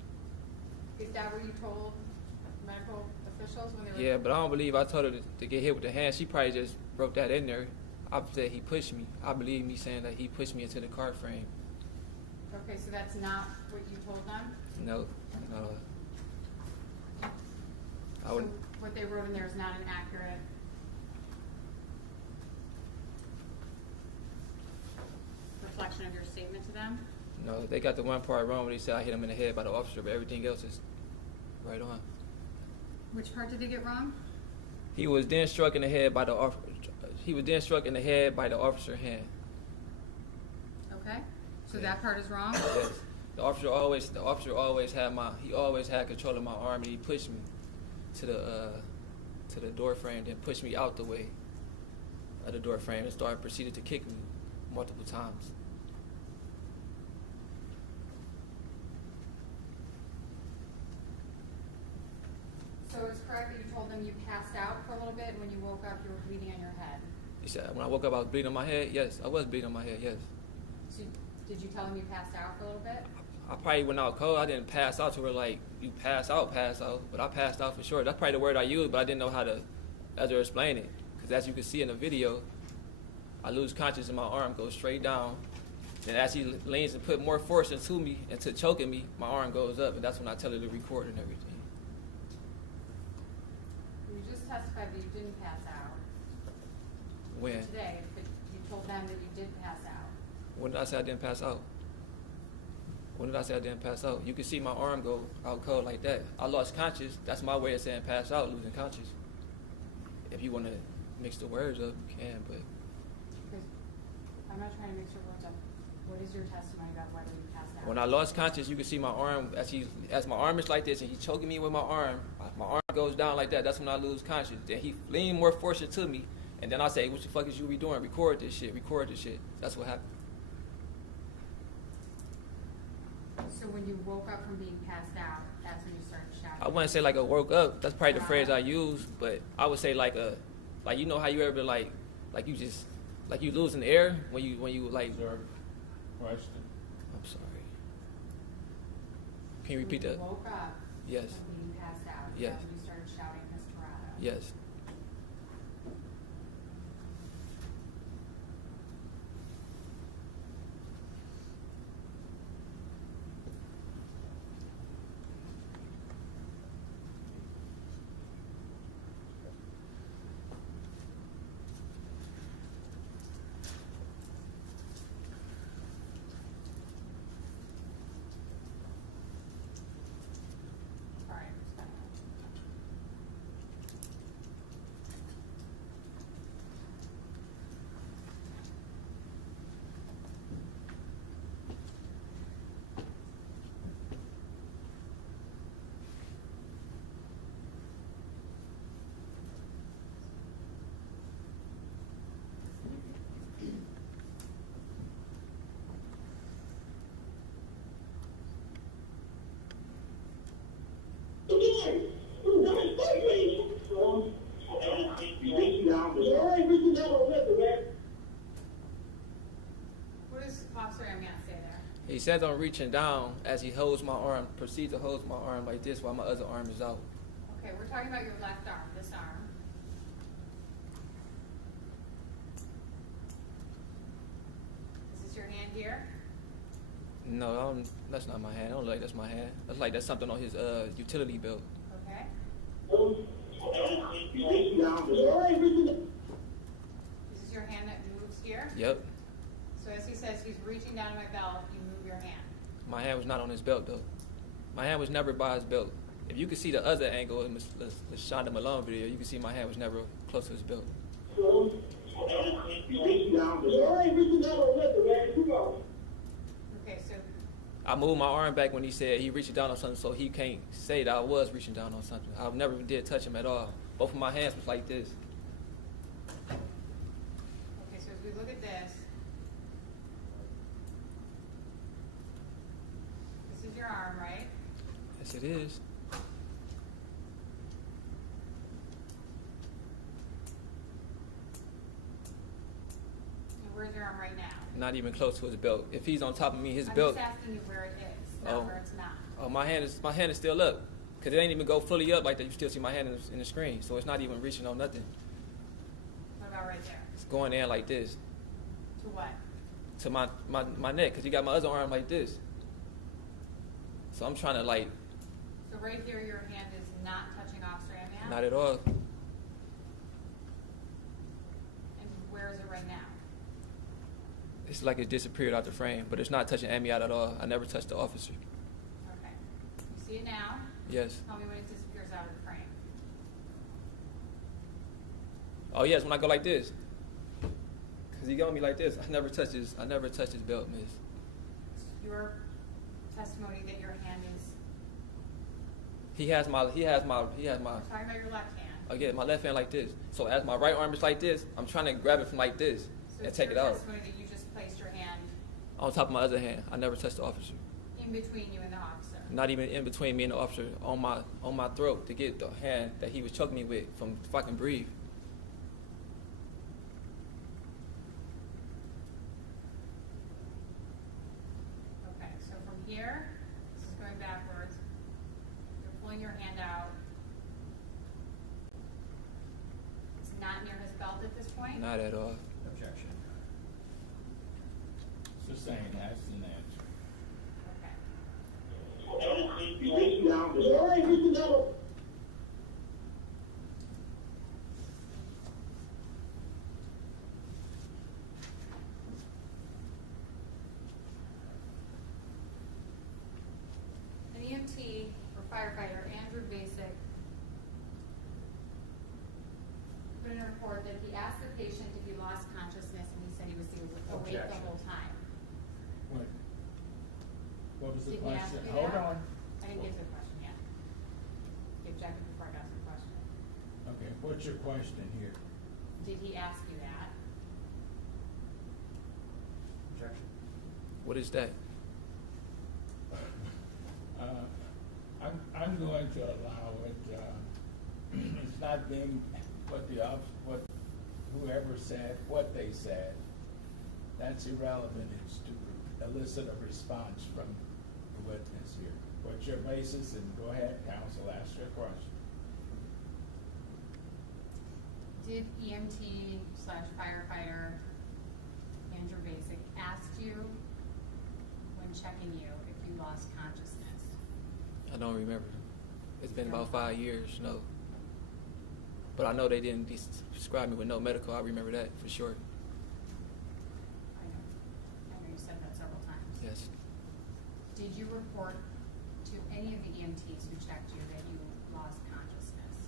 Is that what you told medical officials when they were? Yeah, but I don't believe I told her to get hit with the hand. She probably just wrote that in there. I said he pushed me. I believe me saying that he pushed me into the car frame. Okay, so that's not what you told them? No, no. I So would. what they wrote in there is not an accurate reflection of your statement to them? No, they got the one part wrong when they said I hit him in the head by the officer, but everything else is right on. Which part did they get wrong? He was then struck in the head by the officer. He was then struck in the head by the officer's hand. Okay, so Yeah. that part is wrong? Yes. The officer always had control of my arm, and he pushed me to the door frame, then pushed me out the way of the door frame and proceeded to kick me multiple times. So it's correct that you told them you passed out for a little bit, and when you woke up, you were bleeding on your head? He said when I woke up, I was bleeding on my head. Yes, I was bleeding on my head. Yes. So did you tell them you passed out for a little bit? I probably went out cold. I didn't pass out to her like you pass out, but I passed out for sure. That's probably the word I used, but I didn't know how to explain it. Because as you can see in the video, I lose consciousness and my arm goes straight down. And as he leans and put more force into me, into choking me, my arm goes up, and that's when I tell her to record and everything. You just testified that you didn't pass out When? today, but you told them that you did pass out. When did I say I didn't pass out? When did I say I didn't pass out? You can see my arm go out cold like that. I lost conscious. That's my way of saying pass out, losing conscious. If you want to mix the words up, you can, but Because I'm not trying to mix your words up. What is your testimony about whether you passed out? when I lost conscious, you can see my arm, as my arm is like this and he's choking me with my arm goes down like that. That's when I lose conscious. Then he leaned more force into me, and then I say, what the fuck is you doing? Record this shit. That's what happened. So when you woke up from being passed out, that's when you started shouting? I wouldn't say like I woke up. That's probably the phrase I use, but I would say like you know how you ever like you losing air when you like. Sir, question. I'm sorry. Can you repeat When that? you woke up Yes. from being passed out, Yes. that's when you started shouting Castrado? Yes. All right, respect. Again, who's not fighting? What does Officer Amiott say there? He says I'm reaching down as he holds my arm, proceeds to hold my arm like this while my other arm is out. Okay, we're talking about your left arm, this arm. Is this your hand here? No, that's not my hand. I don't like that's my hand. That's something on his utility belt. Okay. This is your hand that moves here? Yep. So as he says, he's reaching down to my belt, you move your hand. My hand was not on his belt though. My hand was never by his belt. If you could see the other angle in the Shonda Malone video, you can see my hand was never close to his belt. Okay, so I moved my arm back when he said he reached down on something, so he can't say that I was reaching down on something. I never did touch him at all. Both of my hands was like this. okay, so as we look at this is your arm, right? Yes, it is. And where Where's your arm right now? Not even close to his belt. If he's on top of me, his I'm belt. just asking you where it is, not Oh. where it's not. Oh, my hand is still up, cause it ain't even go fully up like that. You still see my hand in the screen, so it's not even reaching on nothing. What about right there? It's going in like this To what? to my neck, cause he got my other arm like this. So I'm trying to like, So right here, your hand is not touching Officer Amiott? not at all. And where is it right now? It's like it disappeared out the frame, but it's not touching Amiott at all. I never touched the officer. Okay. You see it now? Yes. Tell me when it disappears out of the frame. Oh yes, when I go like this. Cause he got me like this. I never touched his belt, miss. Your testimony that your hand is, He has my. I'm talking about your left hand. Oh yeah, my left hand like this. So as my right arm is like this, I'm trying to grab it from like this So and it's take your it out. testimony that you just placed your hand On top of my other hand, I never touched the officer. in between you and the officer. Not even in between me and the officer, on my throat to get the hand that he was choking me with from if I can breathe. Okay, so from here, this is going backwards. You're pulling your hand out. It's not near his belt at this point? Not at all. Objection. It's the same, that's an answer. Okay. You reach down, all right, reach down. An EMT or firefighter, Andrew Basic, put in a report that he asked the patient if he lost consciousness, and he said he was awake the Objection. whole time. What was the Did he ask question? you Hold that? on. I didn't get to the question yet. He objected before I got to the question. Okay, what's your question here? Did he ask you that? Objection. What is that? I'm going to allow it, it's not being what whoever said, what they said. That's irrelevant, it's to elicit a response from the witness here. What's your basis? And go ahead, counsel, ask your question. Did EMT / firefighter Andrew Basic ask you when checking you if you lost consciousness? I don't remember. It's been about 5 years, no. But I know they didn't prescribe me with no medical. I remember that for sure. I know you said that several times. Yes. Did you report to any of the EMTs who checked you that you lost consciousness?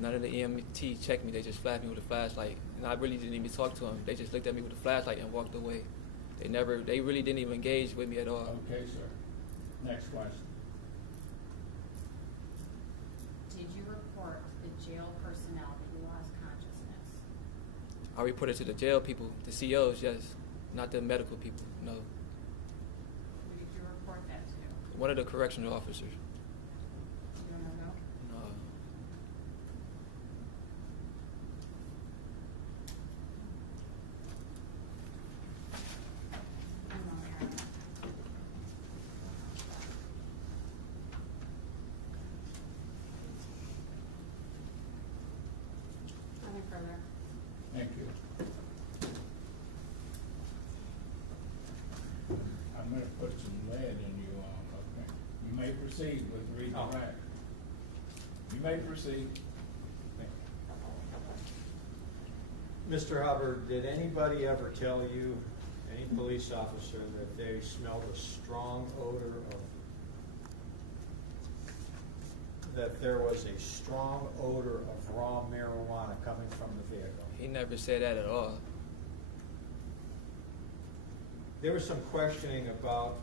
None of the EMT checked me. They just flashed me with a flashlight, and I really didn't even talk to them. They just looked at me with a flashlight and walked away. They really didn't even engage with me at all. Okay, sir. Next question. Did you report to the jail personnel that you lost consciousness? I reported to the jail people, the COs, yes, not the medical people, no. Who did you report that to? One of the correctional officers. You don't know? No. I don't know, Aaron. Nothing further. Thank you. I'm gonna put some lead in you, okay? You may proceed with reading Oh. back. You may proceed. Mr. Hubbard, did anybody ever tell you, any police officer, that they smelled a strong odor that there was a strong odor of raw marijuana coming from the vehicle? He never said that at all. There was some questioning about,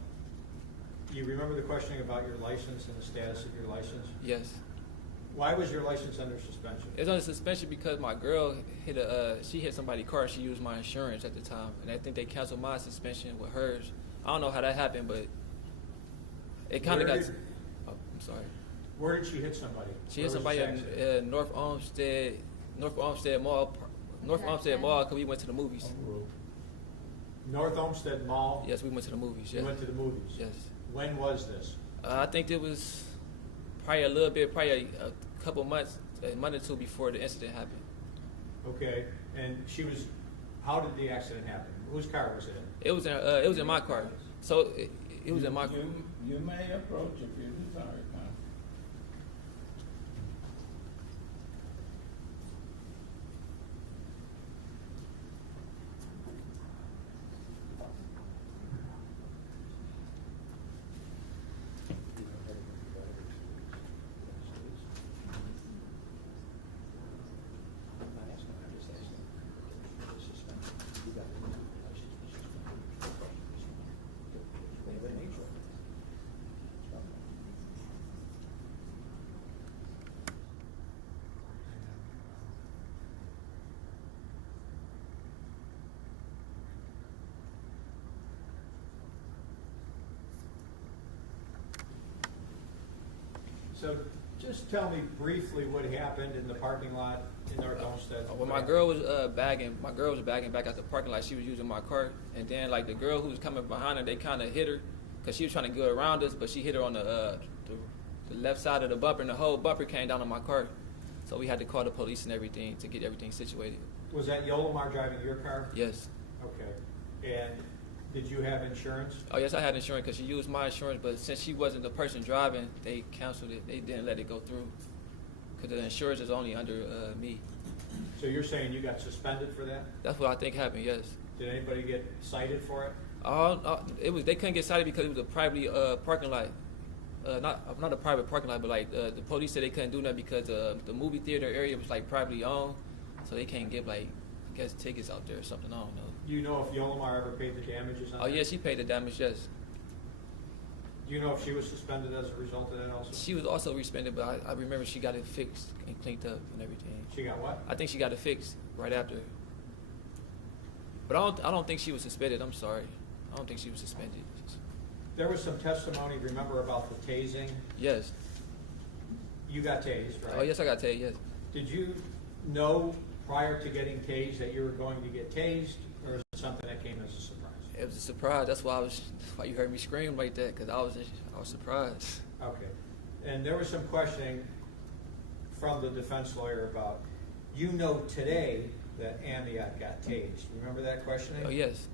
you remember the questioning about your license and the status of your license? Yes. Why was your license under suspension? It was under suspension because my girl she hit somebody's car. She used my insurance at the time, and I think they canceled my suspension with hers. I don't know how that happened, but it kind of Where got. did- Oh, I'm sorry. Where did she hit somebody? She Where hit was somebody this accident? at North Olmsted Mall, because we went to the movies. North Olmsted Mall? Yes, we went to the movies. You Yes. went to the movies? Yes. When was this? I think it was probably a couple months, a month or two before the incident happened. Okay, and how did the accident happen? Whose car was it in? It was in my car. So it was in my car. You may approach if you desire, Con. So just tell me briefly what happened in the parking lot in North Olmsted. When my girl was bagging back out the parking lot. She was using my cart, and then like the girl who was coming behind her, they kind of hit her because she was trying to go around us, but she hit her on the left side of the bumper, and the whole bumper came down on my cart. So we had to call the police and everything to get everything situated. Was that Yolamar driving your car? Yes. Okay. And did you have insurance? Oh yes, I had insurance because she used my insurance, but since she wasn't the person driving, they canceled it. They didn't let it go through because the insurance is only under me. So you're saying you got suspended for that? That's what I think happened. Yes. Did anybody get cited for it? They couldn't get cited because it was a private parking lot. Not a private parking lot, but like the police said they couldn't do that because the movie theater area was like privately owned, so they can't give like I guess tickets out there or something. I don't know. Do you know if Yolamar ever paid the damages on Oh that? yeah, she paid the damage. Yes. Do you know if she was suspended as a result of that also? She was also suspended, but I remember she got it fixed and cleaned up and everything. She got what? I think she got it fixed right after. But I don't think she was suspended. I'm sorry. I don't think she was suspended. There was some testimony, remember, about the tasing? Yes. You got tased, right? Oh yes, I got tased. Yes. Did you know prior to getting tased that you were going to get tased, or is it something that came as a surprise? It was a surprise. That's why you heard me scream like that, because I was surprised. Okay. And there was some questioning from the defense lawyer about, you know today that Amiott got tased. Remember that questioning? Oh yes.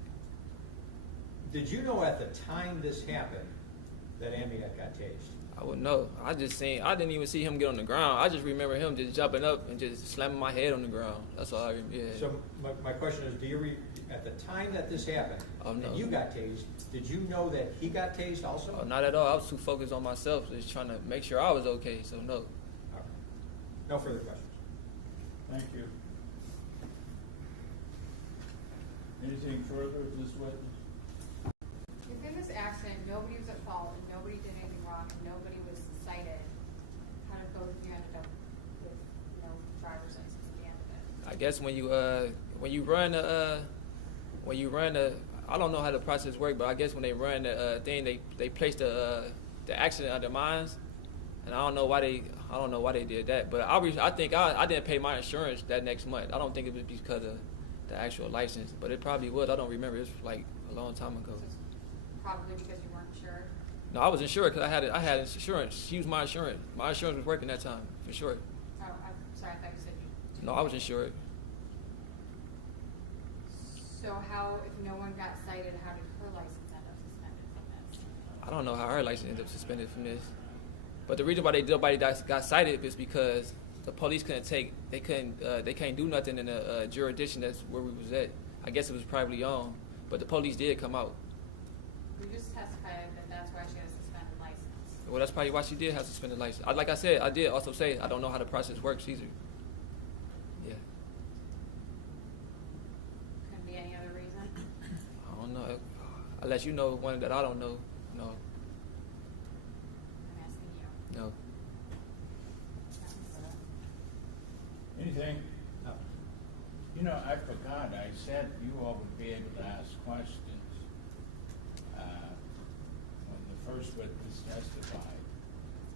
Did you know at the time this happened that Amiott got tased? I wouldn't know. I didn't even see him get on the ground. I just remember him just jumping up and just slamming my head on the ground. That's all I remember. Yeah. So my question is, at the time that this happened, Oh, no. and you got tased, did you know that he got tased also? Oh, not at all. I was too focused on myself, just trying to make sure I was okay. So no. All right. No further questions. Thank you. Anything further of this witness? If in this accident, nobody was at fault and nobody did anything wrong and nobody was cited, how did both of you ended up with no driver's license at the end of it? I guess when you run I don't know how the process works, but I guess when they run the thing, they place the accident under mines, and I don't know why they did that. But I think I didn't pay my insurance that next month. I don't think it was because of the actual license, but it probably was. I don't remember. It was like a long time ago. Probably because you weren't sure. No, I was insured because I had insurance. She used my insurance. My insurance was working that time for sure. Oh, I'm sorry, I thought you said you. No, I was insured. So how, if no one got cited, how did her license end up suspended from this? I don't know how her license ended up suspended from this. But the reason why nobody got cited is because the police they can't do nothing in the jurisdiction that's where we was at. I guess it was privately owned, but the police did come out. You just testified that that's why she has a suspended license. Well, that's probably why she did have suspended license. Like I said, I did also say I don't know how the process works either. Yeah, Couldn't be any other reason? I don't know. Unless you know one that I don't know. No, I'm asking you. no. Anything? No. You know, I forgot, I said you all would be able to ask questions when the first witness testified.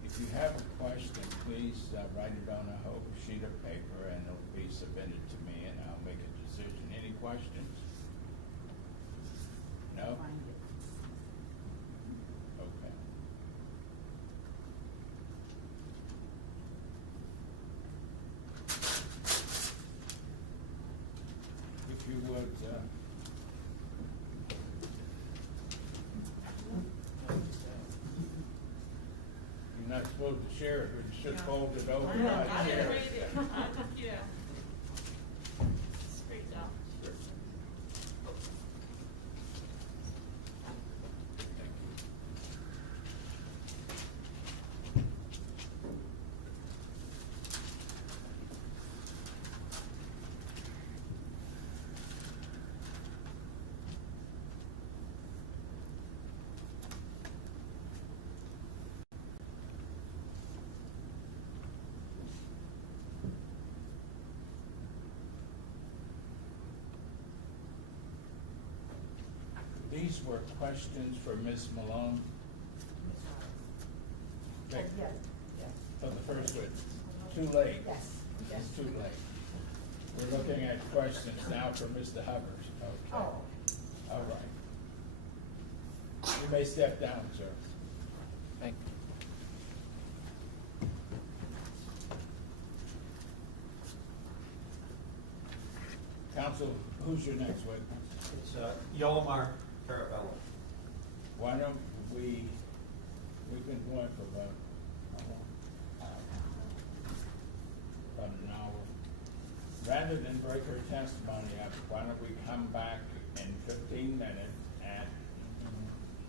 If you have a question, please write it on a whole sheet of paper and it'll be submitted to me and I'll make a decision. Any questions? share it, we should fold it over. I like didn't chairs. read it. Yeah. Straight out. These were questions for Ms. Malone. Vic, Yes, yes. for the first witness. Too late. Yes, yes. It's too late. We're looking at questions now for Mr. Hubbard. Okay. Oh. All right. You may step down, sir. Thank you. Counsel, who's your next witness? It's Yolomar Carabello. Why don't we've been going for about an hour. Rather than break her testimony up, why don't we come back in 15 minutes at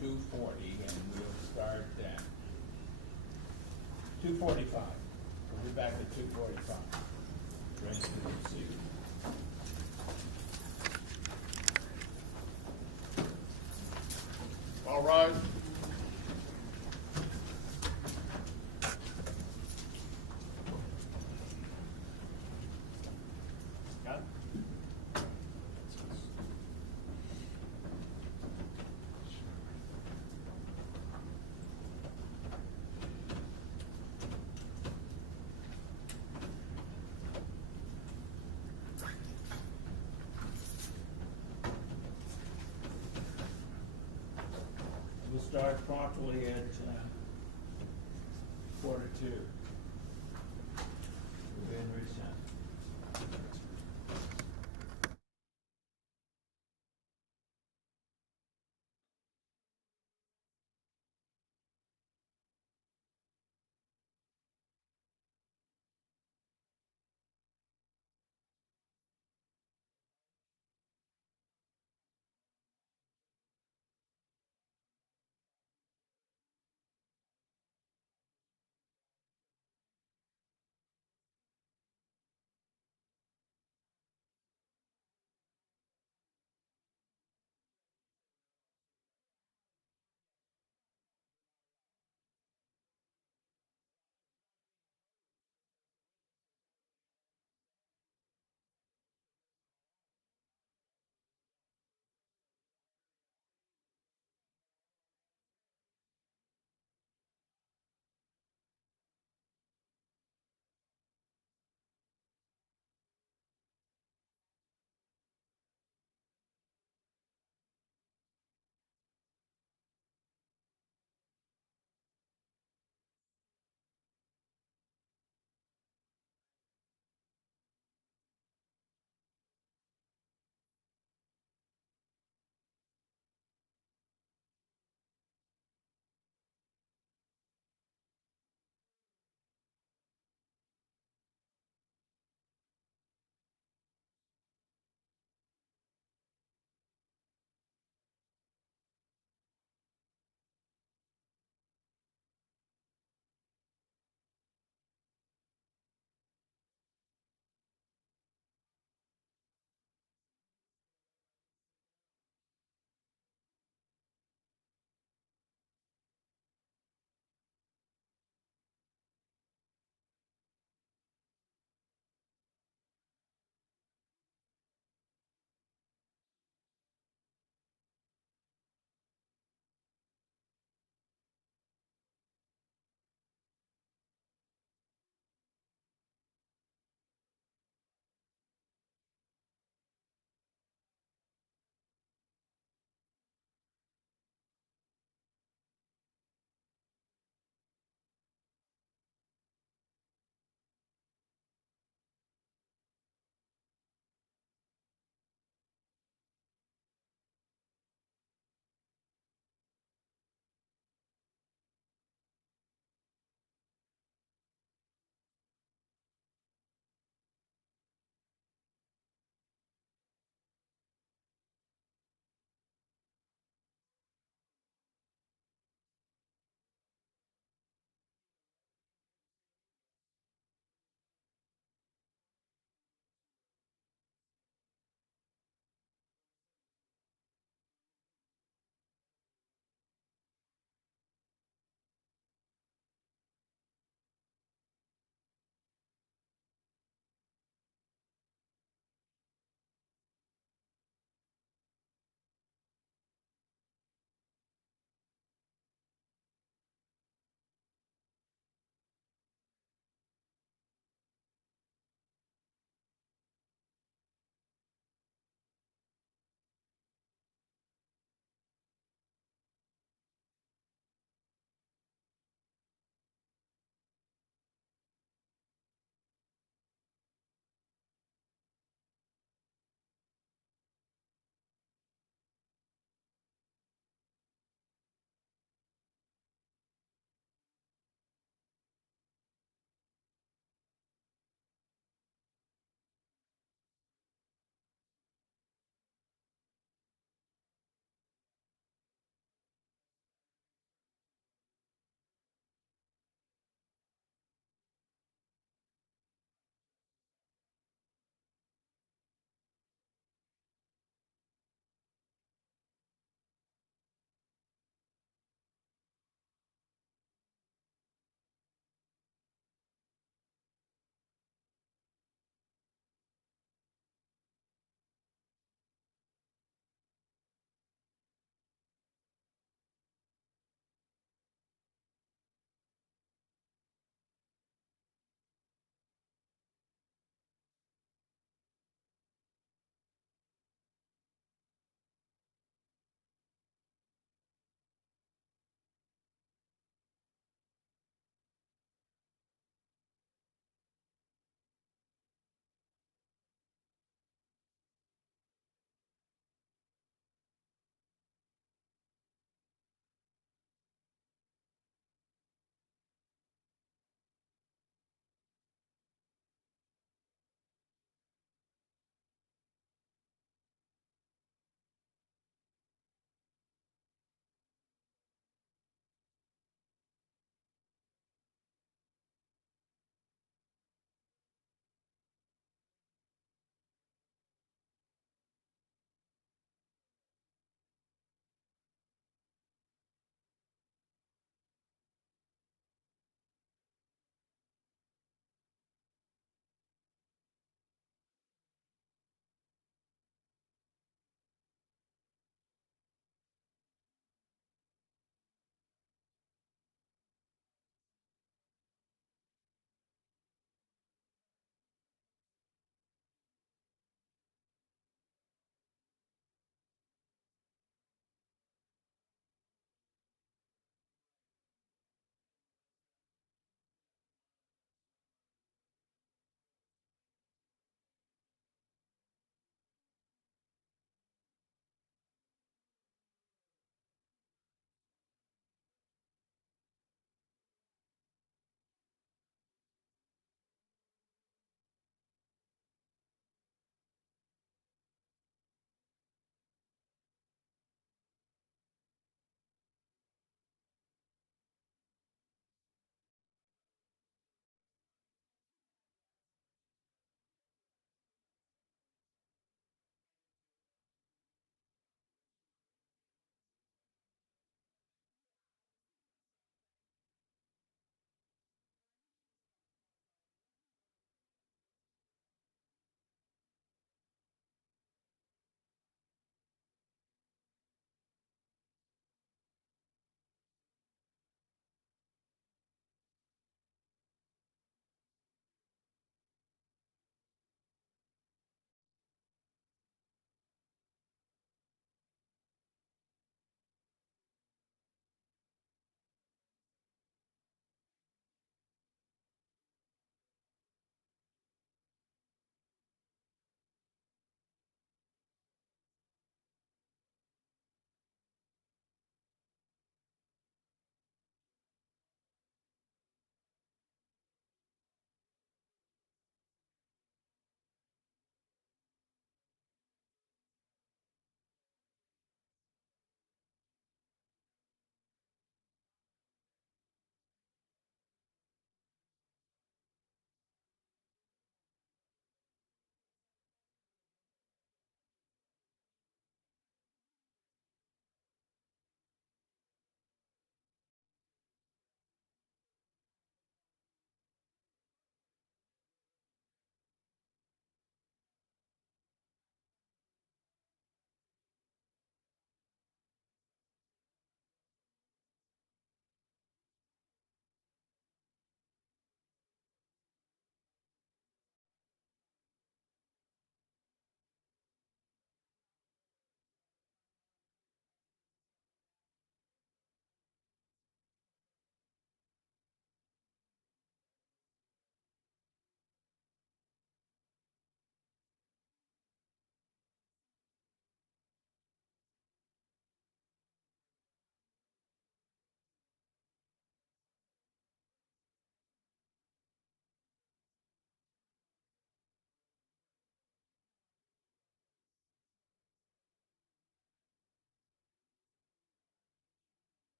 2:40 and we'll start at 2:45. We'll be back at 2:45. Ready to proceed. All right. Got it? We'll start promptly at 2:45.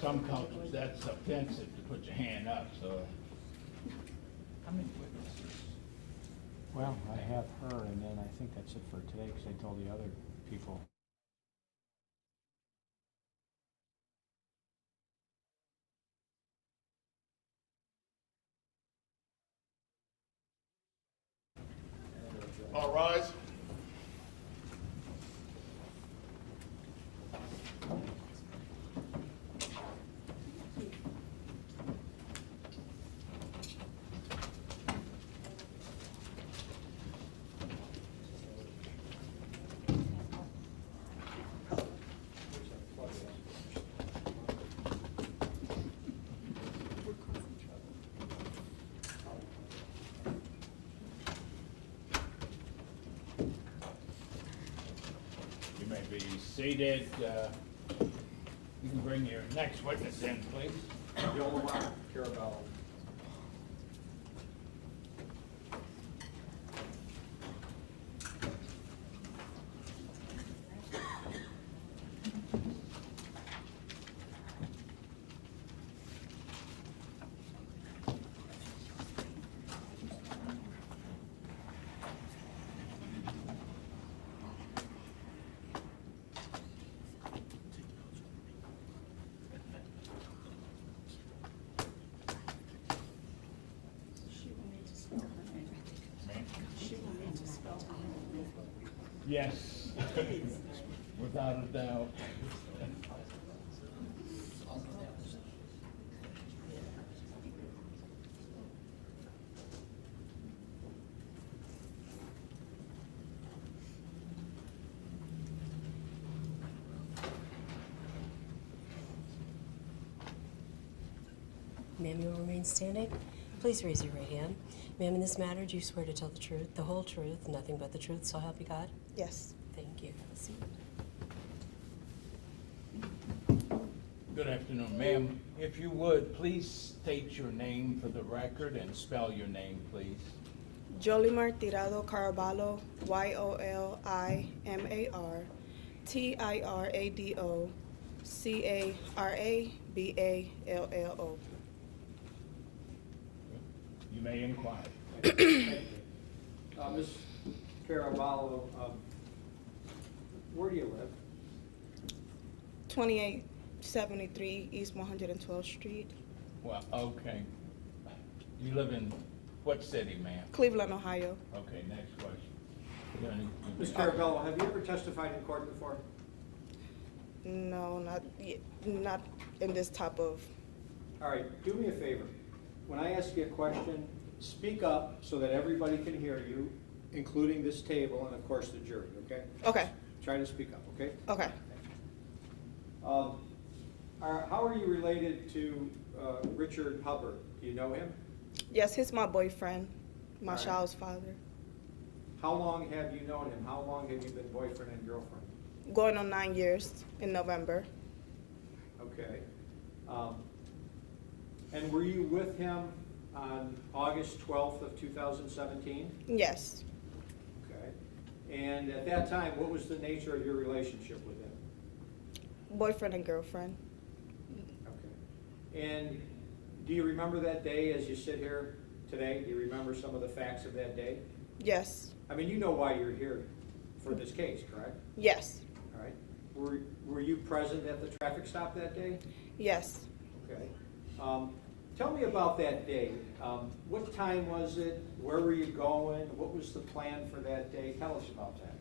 some cultures, that's offensive to put your hand up, so. How many witnesses? Well, I have her, and then I think that's it for today, because I told the other people. All rise. You may be seated. You can bring your next witness in, please. Jolimar Carabello. Yes, without a doubt. Ma'am, you will remain standing. Please raise your right hand. Ma'am, in this matter, do you swear to tell the truth, the whole truth, nothing but the truth, so help you God? Yes. Thank you. Have a seat. Good afternoon, ma'am. If you would, please state your name for the record and spell your name, please. Jolimar Tirado Caraballo, YOLIMAR, TIRADO, You may inquire. Ms. Caraballo, where do you live? 2873 East 112th Street, Well, okay. You live in what city, ma'am? Cleveland, Ohio. Okay, next question. You got any- Ms. Carabello, have you ever testified in court before? No, not in this type of. All right, do me a favor. When I ask you a question, speak up so that everybody can hear you, including this table and of course the jury, okay? Okay. Try to speak up, okay? Okay. How are you related to Richard Hubbard? Do you know him? Yes, he's my boyfriend, my All right. child's father. How long have you known him? How long have you been boyfriend and girlfriend? Going on 9 years in November. Okay. And were you with him on August 12th of 2017? Yes. Okay. And at that time, what was the nature of your relationship with him? Boyfriend and girlfriend. Okay. And do you remember that day as you sit here today? Do you remember some of the facts of that day? Yes. I mean, you know why you're here for this case, correct? Yes. All right. Were you present at the traffic stop that day? Yes. Okay. Tell me about that day. What time was it? Where were you going? What was the plan for that day? Tell us about that.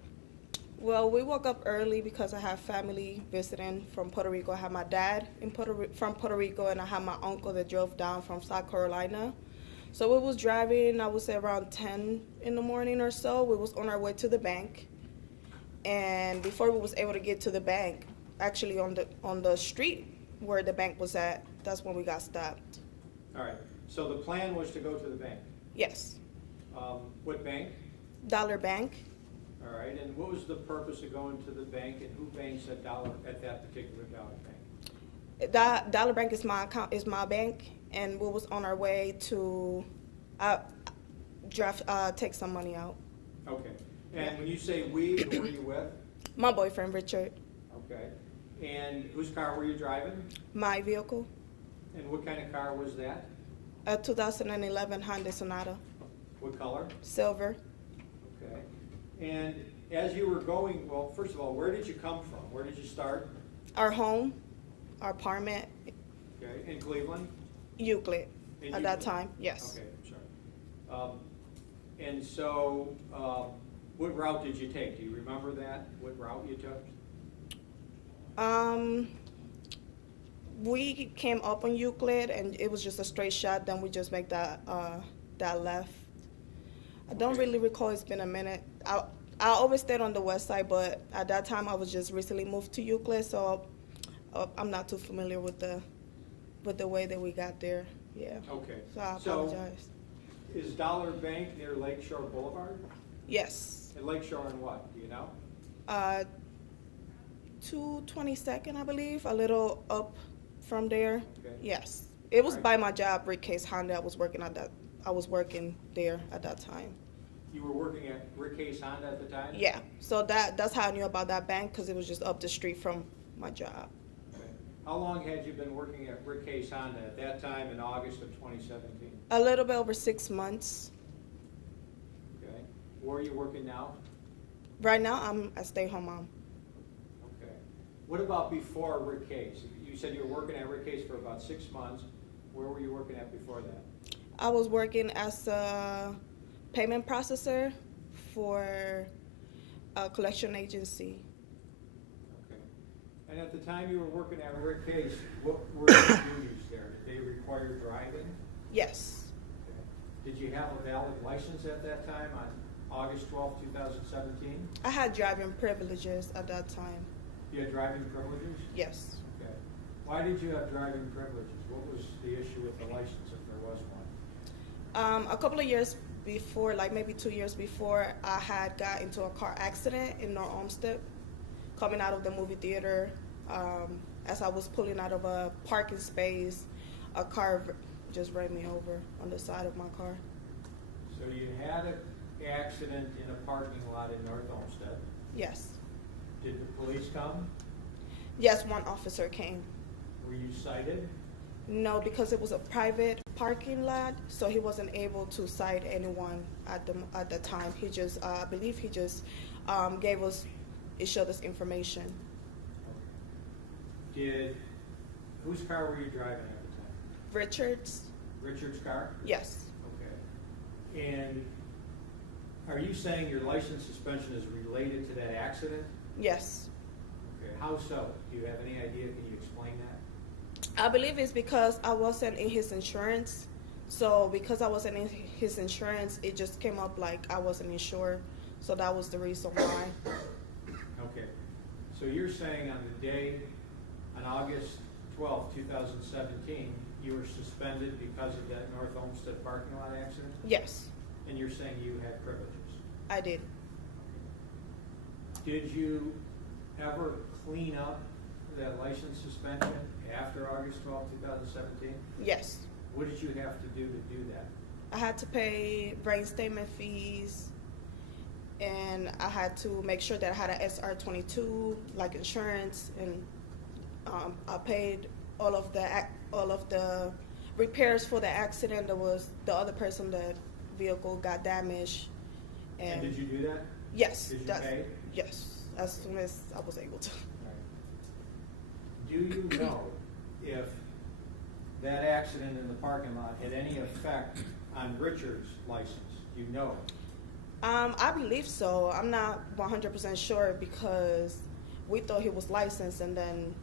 Well, we woke up early because I have family visiting from Puerto Rico. I have my dad from Puerto Rico, and I have my uncle that drove down from South Carolina. So we was driving, I would say around 10 in the morning or so. We was on our way to the bank. And before we was able to get to the bank, actually on the street where the bank was at, that's when we got stopped. All right. So the plan was to go to the bank. Yes. What bank? Dollar Bank. All right. And what was the purpose of going to the bank, and who banks at that particular Dollar Bank? Dollar Bank is my account, is my bank, and we was on our way to take some money out. Okay. And when you say we, who were you with? My boyfriend, Richard. Okay. And whose car were you driving? My vehicle, And what kind of car was that? a 2011 Honda Sonata, What color? silver. Okay. And as you were going, well, first of all, where did you come from? Where did you start? Our home, our apartment, Okay, in Cleveland? Euclid In at that Euclid? time, yes. Okay, sorry. And so, what route did you take? Do you remember that? What route you took? We came up on Euclid and it was just a straight shot, then we just make that left. I don't Okay. really recall, it's been a minute. I always stayed on the west side, but at that time I was just recently moved to Euclid, so I'm not too familiar with the way that we got there, yeah. Okay. So I So, apologize. is Dollar Bank near Lakeshore Boulevard? Yes, And Lakeshore and what, do you know? 222nd, I believe, a little up from there. Okay. Yes, it was Right. by my job, Rick Case Honda. I was working there at that time. You were working at Rick Case Honda at the time? Yeah, so that's how I knew about that bank, because it was just up the street from my job. Okay. How long had you been working at Rick Case Honda at that time in August of 2017? A little bit over 6 months. Okay. Where are you working now? Right now, I'm a stay-home mom. Okay. What about before Rick Case? You said you were working at Rick Case for about 6 months. Where were you working at before that? I was working as a payment processor for a collection agency. Okay. And at the time you were working at Rick Case, what were your duties there? Did they require driving? Yes, Okay. Did you have a valid license at that time on August 12, 2017? I had driving privileges at that time. You had driving privileges? Yes. Okay. Why did you have driving privileges? What was the issue with the license, if there was one? A couple of years before, like maybe 2 years before, I had got into a car accident in North Olmsted, coming out of the movie theater. As I was pulling out of a parking space, a car just ran me over on the side of my car. So you had an accident in a parking lot in North Olmsted. Yes. Did the police come? Yes, one officer came. Were you cited? No, because it was a private parking lot, so he wasn't able to cite anyone at the time. He just, I believe he just it showed us information. Whose car were you driving at the time? Richard's? Richard's car? Yes. Okay. And are you saying your license suspension is related to that accident? Yes. Okay. How so? Do you have any idea? Can you explain that? I believe it's because I wasn't in his insurance. So because I wasn't in his insurance, it just came up like I wasn't insured. So that was the reason why. Okay. So you're saying on the day, on August 12, 2017, you were suspended because of that North Olmsted parking lot accident? Yes, And you're saying you had privileges? I did. Did you ever clean up that license suspension after August 12, 2017? Yes. What did you have to do that? I had to pay reinstatement fees, and I had to make sure that I had an SR22, like insurance, and I paid all of the repairs for the accident. There was the other person, the vehicle got damaged. And did you do that? Yes. Did you pay? Yes, as soon as I was able to. Do you know if that accident in the parking lot had any effect on Richard's license? Do you know? I believe so. I'm not 100% sure because we thought he was licensed, and then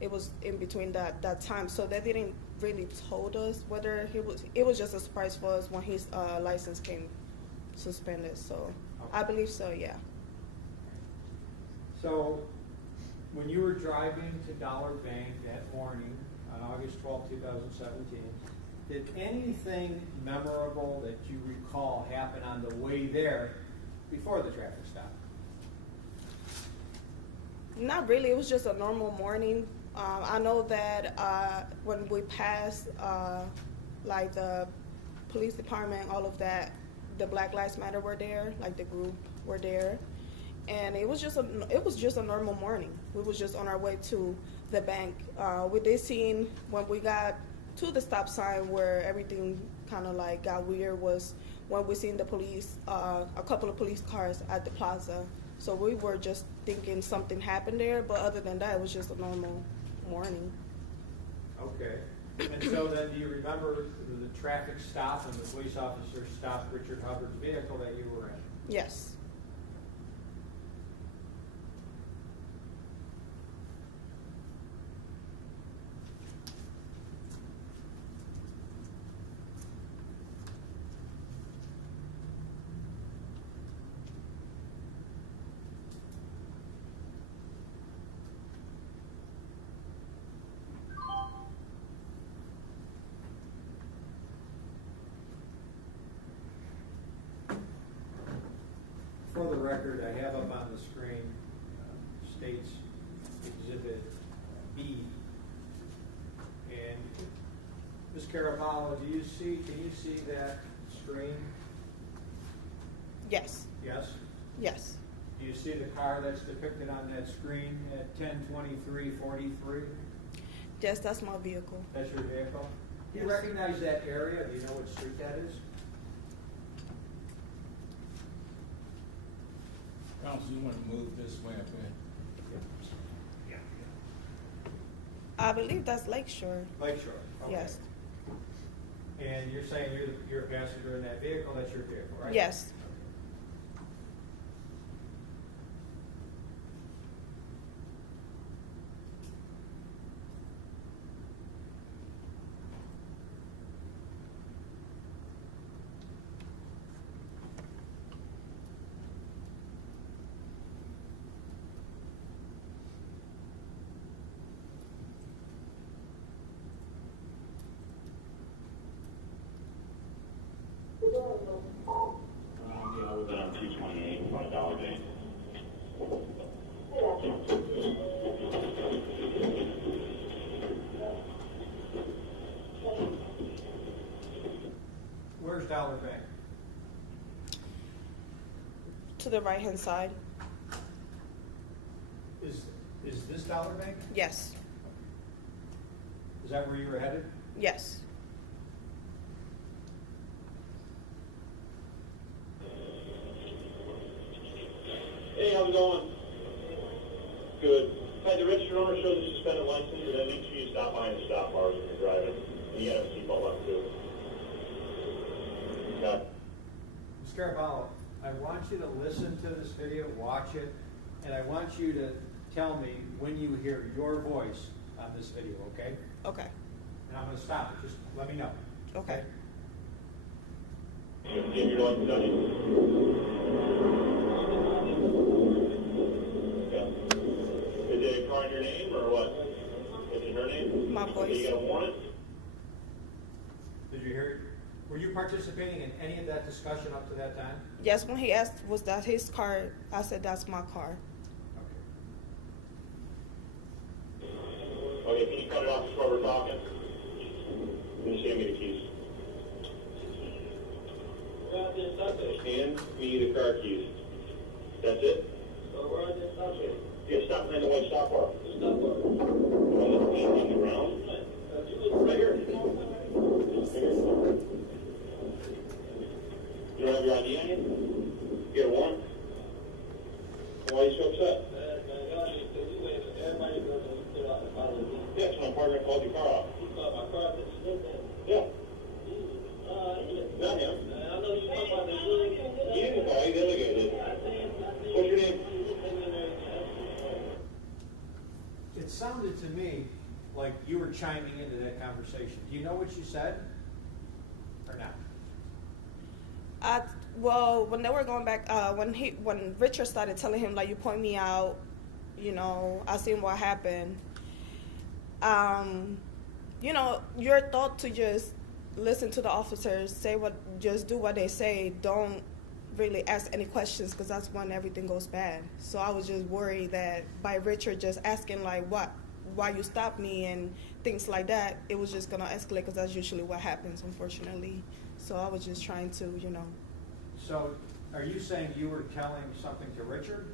it was in between that time. So they didn't really told us whether he was. It was just a surprise for us when his license came suspended. So I believe so. Yeah. So when you were driving to Dollar Bank that morning on August 12, 2017, did anything memorable that you recall happen on the way there before the traffic stop? Not really. It was just a normal morning. I know that when we passed, like the police department, all of that, the Black Lives Matter were there, like the group were there. and it was just a normal morning. We was just on our way to the bank. We did seen when we got to the stop sign where everything kind of like got weird was when we seen the police, a couple of police cars at the plaza. So we were just thinking something happened there, but other than that, it was just a normal morning. Okay. And so then, do you remember the traffic stop and the police officer stopped Richard Hubbard's vehicle that you were in? Yes. For the record, I have up on the screen, states Exhibit B. And Ms. Caraballo, can you see that screen? Yes. Yes? Yes. Do you see the car that's depicted on that screen at 10:23:43? Yes, that's my vehicle. That's your vehicle? Do you Yes. recognize that area? Do you know what street that is? Counsel, you want to move this way up here? I believe that's Lakeshore. Lakeshore, okay. Yes. And you're saying you're a passenger in that vehicle, that's your vehicle, right? Yes. Yeah, I was on 228 on a dollar bank. Where's Dollar Bank? To the right-hand side. Is this Dollar Bank? Yes. Is that where you were headed? Yes. Hey, how's it going? Good. Hey, the registered owner shows a suspended license, and then make sure you stop behind the stop bars when you're driving. And you got a seatbelt on too. Okay. Ms. Caraballo, I want you to listen to this video, watch it, and I want you to tell me when you hear your voice on this video, okay? Okay. And I'm going to stop it. Just let me know. Okay. Give your license on you. Yeah. Is it a car in your name or what? Is it her name? My voice. You got a warrant? Did you hear it? Were you participating in any of that discussion up to that time? Yes, when he asked, was that his car? I said, that's my car. Okay, can you cut it off before we're talking? Can you hand me the keys? Hand me the car keys. That's it? Yeah, stop behind the white stop bar. Stop bar. On the ground? Right here. You don't have your ID on you? You get a warrant? Why are you so upset? Yeah, so my partner called your car off. Yeah. Not him. He didn't call, he delegated. What's your name? It sounded to me like you were chiming into that conversation. Do you know what you said? Or not? Well, when they were going back, when Richard started telling him, like, you point me out, you know, I seen what happened. You know, you're taught to just listen to the officers, just do what they say. Don't really ask any questions, because that's when everything goes bad. So I was just worried that by Richard just asking, like, why you stopped me and things like that, it was just gonna escalate, because that's usually what happens, unfortunately. So I was just trying to, you know. So, are you saying you were telling something to Richard?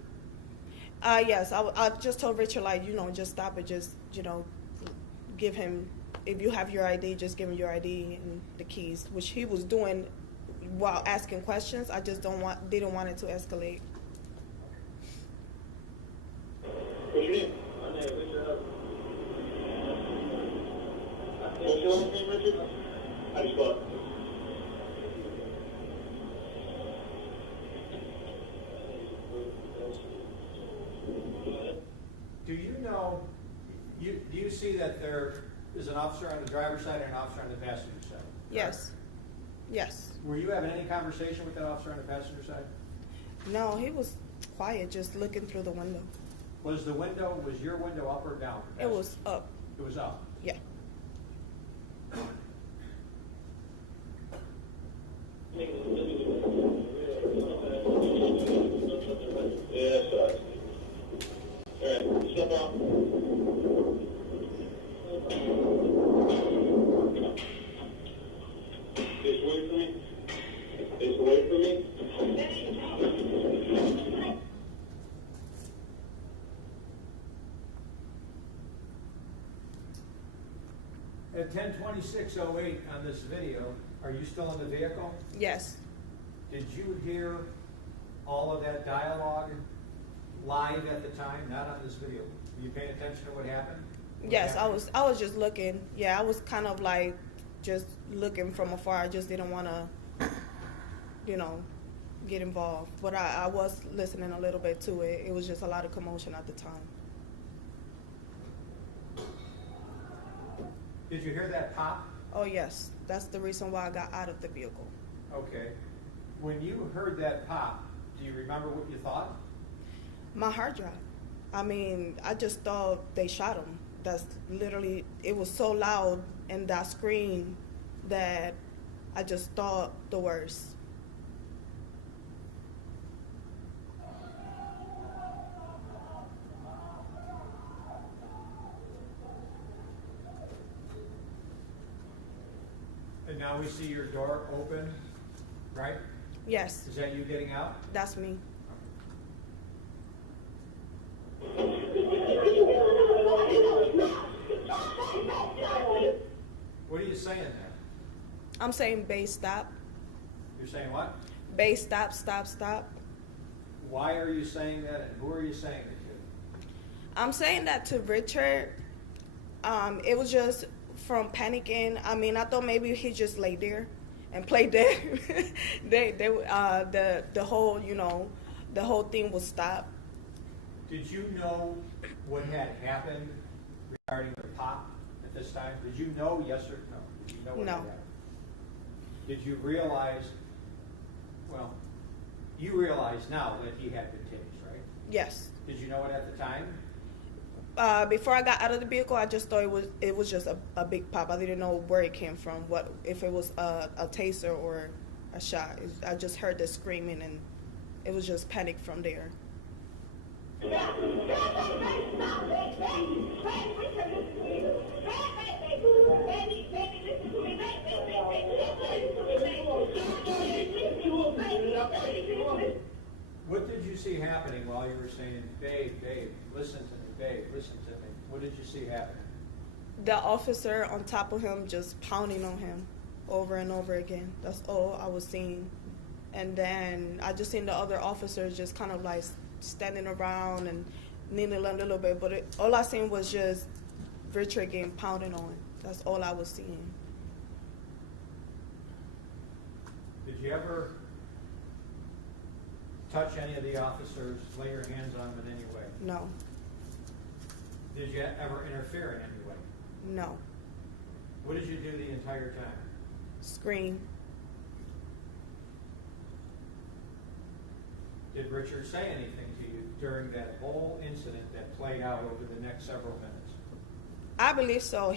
Yes, I just told Richard, like, just stop it, just, give him, if you have your ID, just give him your ID and the keys, which he was doing while asking questions. I just didn't want it to escalate. What's your name? My name is Richard Hubbard. What's your last name, Richard? How do you spell it? Do you know, do you see that there is an officer on the driver's side and an officer on the passenger side? Yes. Yes. Were you having any conversation with that officer on the passenger side? No, he was quiet, just looking through the window. Was your window up or down? It was up. It was up. Yeah. Yeah, sorry. Alright, step out. Face away from me. Face away from me. At 10:26:08 on this video, are you still in the vehicle? Yes. Did you hear all of that dialogue live at the time, not on this video? Were you paying attention to what happened? Yes, I was just looking. Yeah, I was kind of like just looking from afar. I just didn't want to, get involved. But I was listening a little bit to it. It was just a lot of commotion at the time. Did you hear that pop? Oh, yes. That's the reason why I got out of the vehicle. Okay. When you heard that pop, do you remember what you thought? My hard drive. I mean, I just thought they shot him. That's literally, it was so loud in that screen that I just thought the worst. And now we see your door open, right? Yes, Is that you getting out? that's me. What are you saying there? I'm saying base stop. You're saying what? Base stop, stop, stop. Why are you saying that, and who are you saying it to? I'm saying that to Richard. It was just from panicking. I mean, I thought maybe he just lay there and played dead. The whole, the whole thing was stopped. Did you know what had happened regarding the pop at this time? Did you know, yes or no? Did you know what No. had happened? Did you realize, well, you realize now that he had been tased, right? Yes. Did you know it at the time? Before I got out of the vehicle, I just thought it was just a big pop. I didn't know where it came from, what if it was a taser or a shot. I just heard the screaming, and it was just panic from there. What did you see happening while you were saying, babe, babe, listen to me, babe, listen to me? What did you see happening? The officer on top of him just pounding on him over and over again. That's all I was seeing. And then I just seen the other officers just kind of like standing around and kneeling a little bit. But all I seen was just Richard getting pounded on. That's all I was seeing. Did you ever touch any of the officers, lay your hands on them in any way? No. Did you ever interfere in any way? No. What did you do the entire time? Scream. Did Richard say anything to you during that whole incident that played out over the next several minutes? I believe so.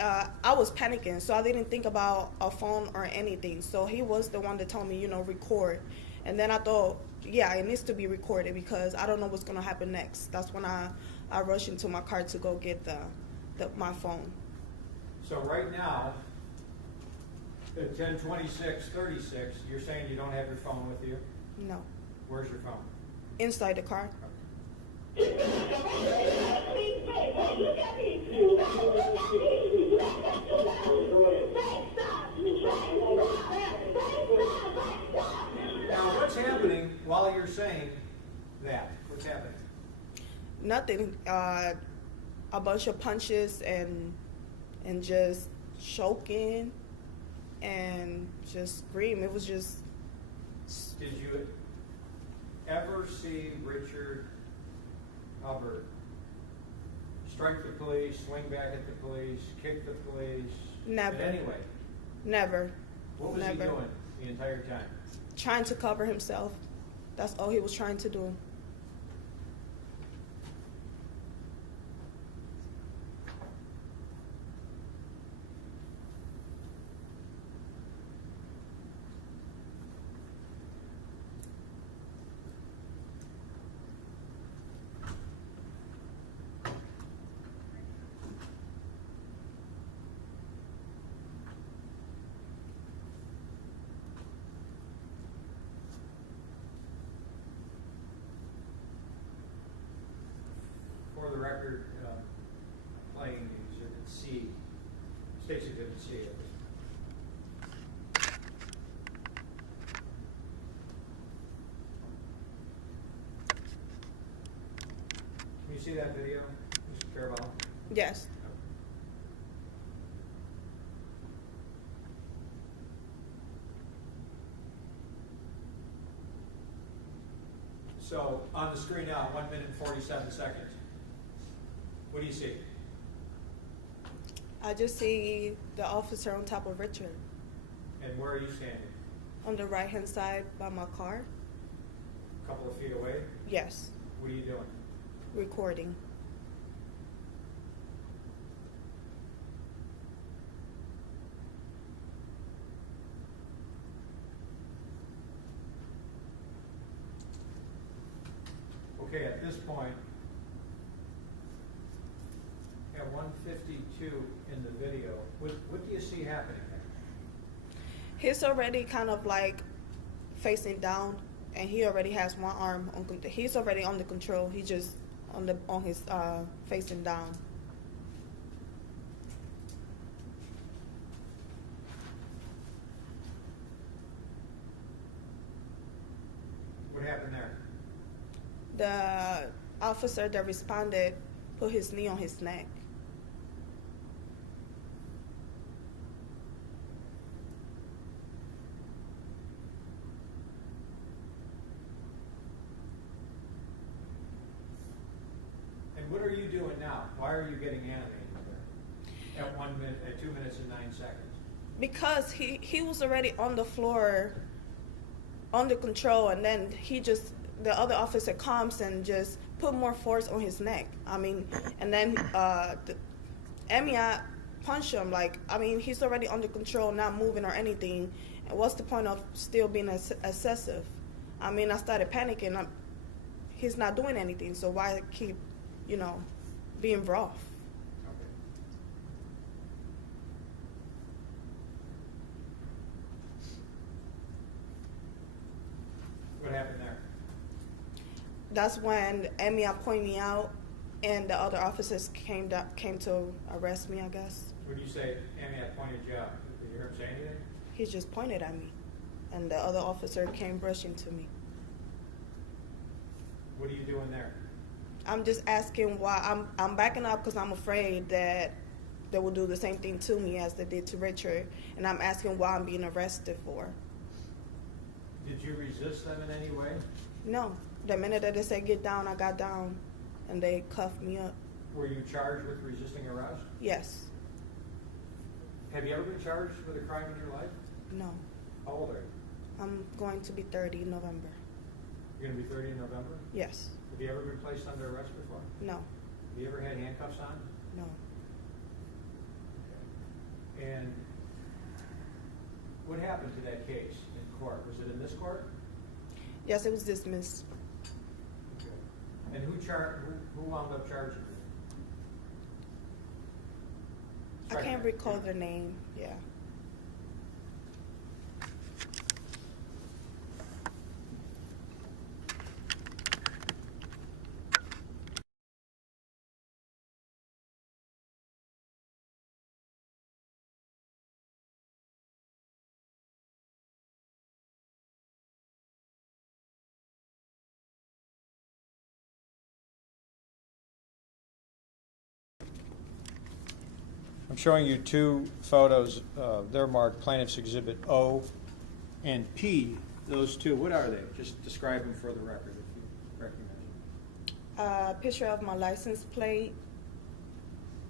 I was panicking, so I didn't think about a phone or anything. So he was the one that told me, record. And then I thought, yeah, it needs to be recorded because I don't know what's going to happen next. That's when I rushed into my car to go get my phone. So right now, at 10:26:36, you're saying you don't have your phone with you? No. Where's your phone? Inside the car. Now, what's happening while you're saying that? What's happening? Nothing. A bunch of punches and just choking and just scream. It was just. Did you ever see Richard Hubbard strike the police, swing back at the police, kick the police? Never. In any way? Never. What was he Never. doing the entire time? Trying to cover himself. That's all he was trying to do. For the record, playing Exhibit C, State's Exhibit C. Can you see that video, Mr. Carabell? Yes. So on the screen now, 1 minute and 47 seconds. What do you see? I just see the officer on top of Richard And where are you standing? on the right hand side by my car. A couple of feet away? Yes. What are you doing? Recording. Okay, at this point, at 1:52 in the video, what do you see happening there? He's already kind of like facing down, and he already has one arm on. He's already under control. He just on his facing down. What happened there? The officer that responded put his knee on his neck. And what are you doing now? Why are you getting animated there? At 1 minute, at 2 minutes and 9 seconds. Because he was already on the floor, under control, and then the other officer comes and just put more force on his neck. I mean, and then Amiott punched him. Like, I mean, he's already under control, not moving or anything. And what's the point of still being excessive? I mean, I started panicking. He's not doing anything, so why keep, being rough? Okay. What happened there? That's when Amiott pointed me out, and the other officers came to arrest me, I guess. When you say Amiott pointed you out, did you hear him say anything? He just pointed at me, and the other officer came rushing to me. What are you doing there? I'm just asking why. I'm backing up because I'm afraid that they will do the same thing to me as they did to Richard, and I'm asking why I'm being arrested for. Did you resist them in any way? No. The minute that they said get down, I got down, and they cuffed me up. Were you charged with resisting arrest? Yes. Have you ever been charged with a crime in your life? No. How old are you? I'm going to be 30 in November. You're going to be 30 in November? Yes. Have you ever been placed under arrest before? No. Have you ever had handcuffs on? No. Okay. And what happened to that case in court? Was it in this court? Yes, it was dismissed. Okay. And who wound up charging you? I can't recall their name. Yeah. I'm showing you two photos. They're marked Plaintiff's Exhibit O and P. Those two, what are they? Just describe them for the record if you recognize them. A picture of my license plate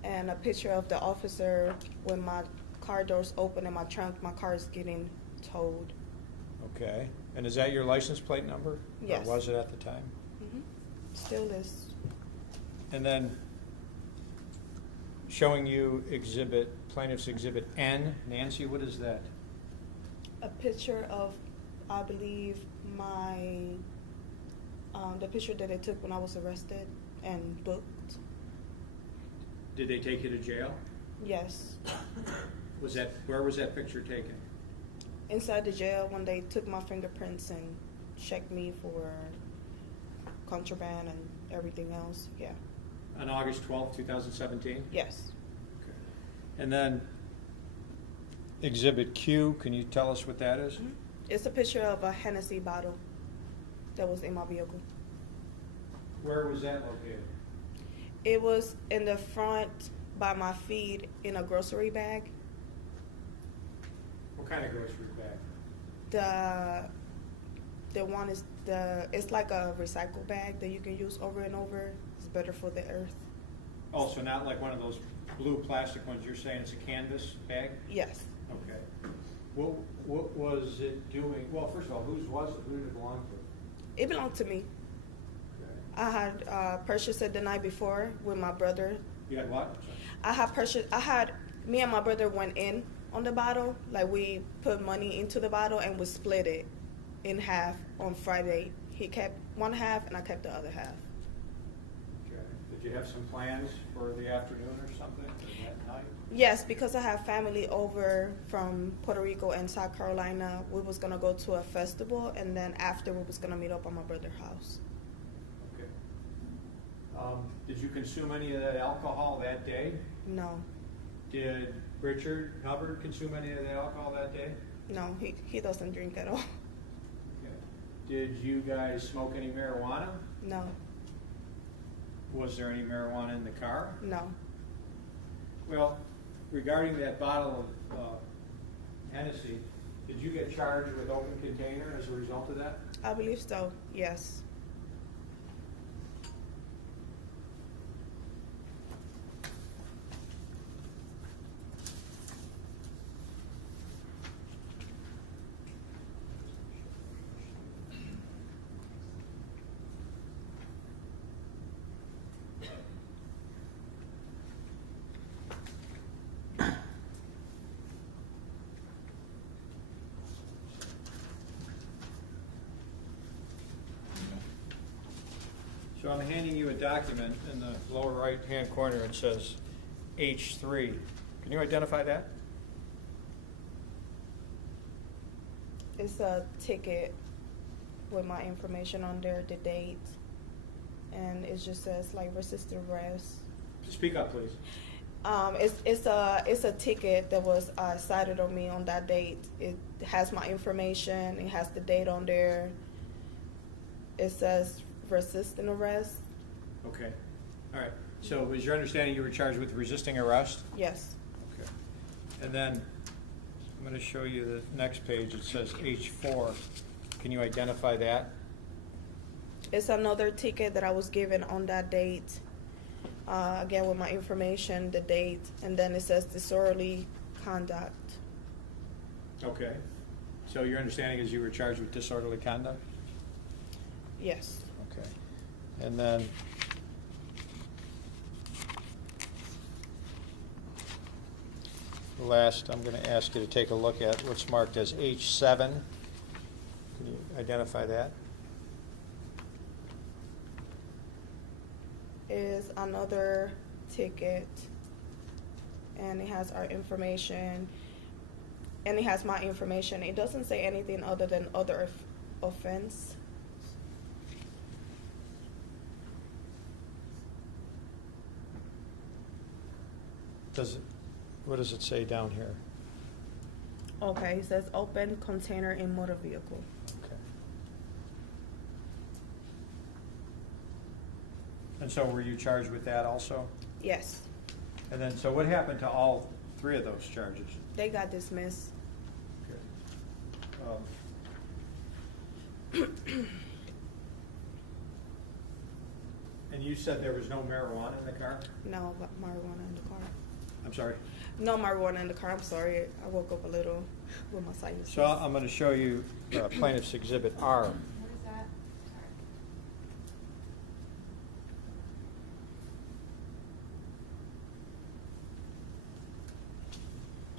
and a picture of the officer when my car doors open and my car is getting towed. Okay. And is that your license plate number? Yes. Or was it at the time? Still is. And then showing you Plaintiff's Exhibit N. Nancy, what is that? A picture of, I believe, the picture that they took when I was arrested and booked. Did they take you to jail? Yes. Where was that picture taken? Inside the jail when they took my fingerprints and checked me for contraband and everything else. Yeah. On August 12th, 2017? Yes. Okay. And then Exhibit Q, can you tell us what that is? It's a picture of a Hennessy bottle that was in my vehicle. Where was that located? It was in the front by my feet in a grocery bag. What kind of grocery bag? The one is it's like a recycle bag that you can use over and over. It's better for the earth. Oh, so not like one of those blue plastic ones. You're saying it's a canvas bag? Yes. Okay. What was it doing? Well, first of all, whose was it? Who did it belong to? It belonged to me. Okay. I had purchased it the night before with my brother. You had what? Me and my brother went in on the bottle. Like we put money into the bottle and we split it in half on Friday. He kept one half and I kept the other half. Okay. Did you have some plans for the afternoon or something, or that night? Yes, because I have family over from Puerto Rico and South Carolina. We was gonna go to a festival, and then after we was gonna meet up at my brother's house. Okay. Did you consume any of that alcohol that day? No, Did Richard Hubbard consume any of the alcohol that day? no, he doesn't drink at all. Okay. Did you guys smoke any marijuana? No, Was there any marijuana in the car? no, Well, regarding that bottle of Hennessy, did you get charged with open container as a result of that? I believe so. Yes. So I'm handing you a document. In the lower right-hand corner, it says H3. Can you identify that? It's a ticket with my information on there, the date, and it just says like resisting arrest. Speak up, please. It's a ticket that was cited on me on that date. It has my information. It has the date on there. It says resisting arrest. Okay. All right. So was your understanding you were charged with resisting arrest? Yes. Okay. And then I'm going to show you the next page. It says H4. Can you identify that? It's another ticket that I was given on that date. Again, with my information, the date, and then it says disorderly conduct. Okay. So your understanding is you were charged with disorderly conduct? Yes. Okay. And then last, I'm going to ask you to take a look at what's marked as H7. Can you identify that? Is another ticket, and it has our information, and it has my information. It doesn't say anything other than other offense. What does it say down here? Okay, it says open container in motor vehicle. Okay. And so were you charged with that also? Yes. And then, so what happened to all 3 of those charges? They got dismissed. And you said there was no marijuana in the car? No marijuana in the car. I'm sorry? No marijuana in the car. I'm sorry. I woke up a little with my sinuses. So I'm going to show you Plaintiff's Exhibit R. What is that? Sorry.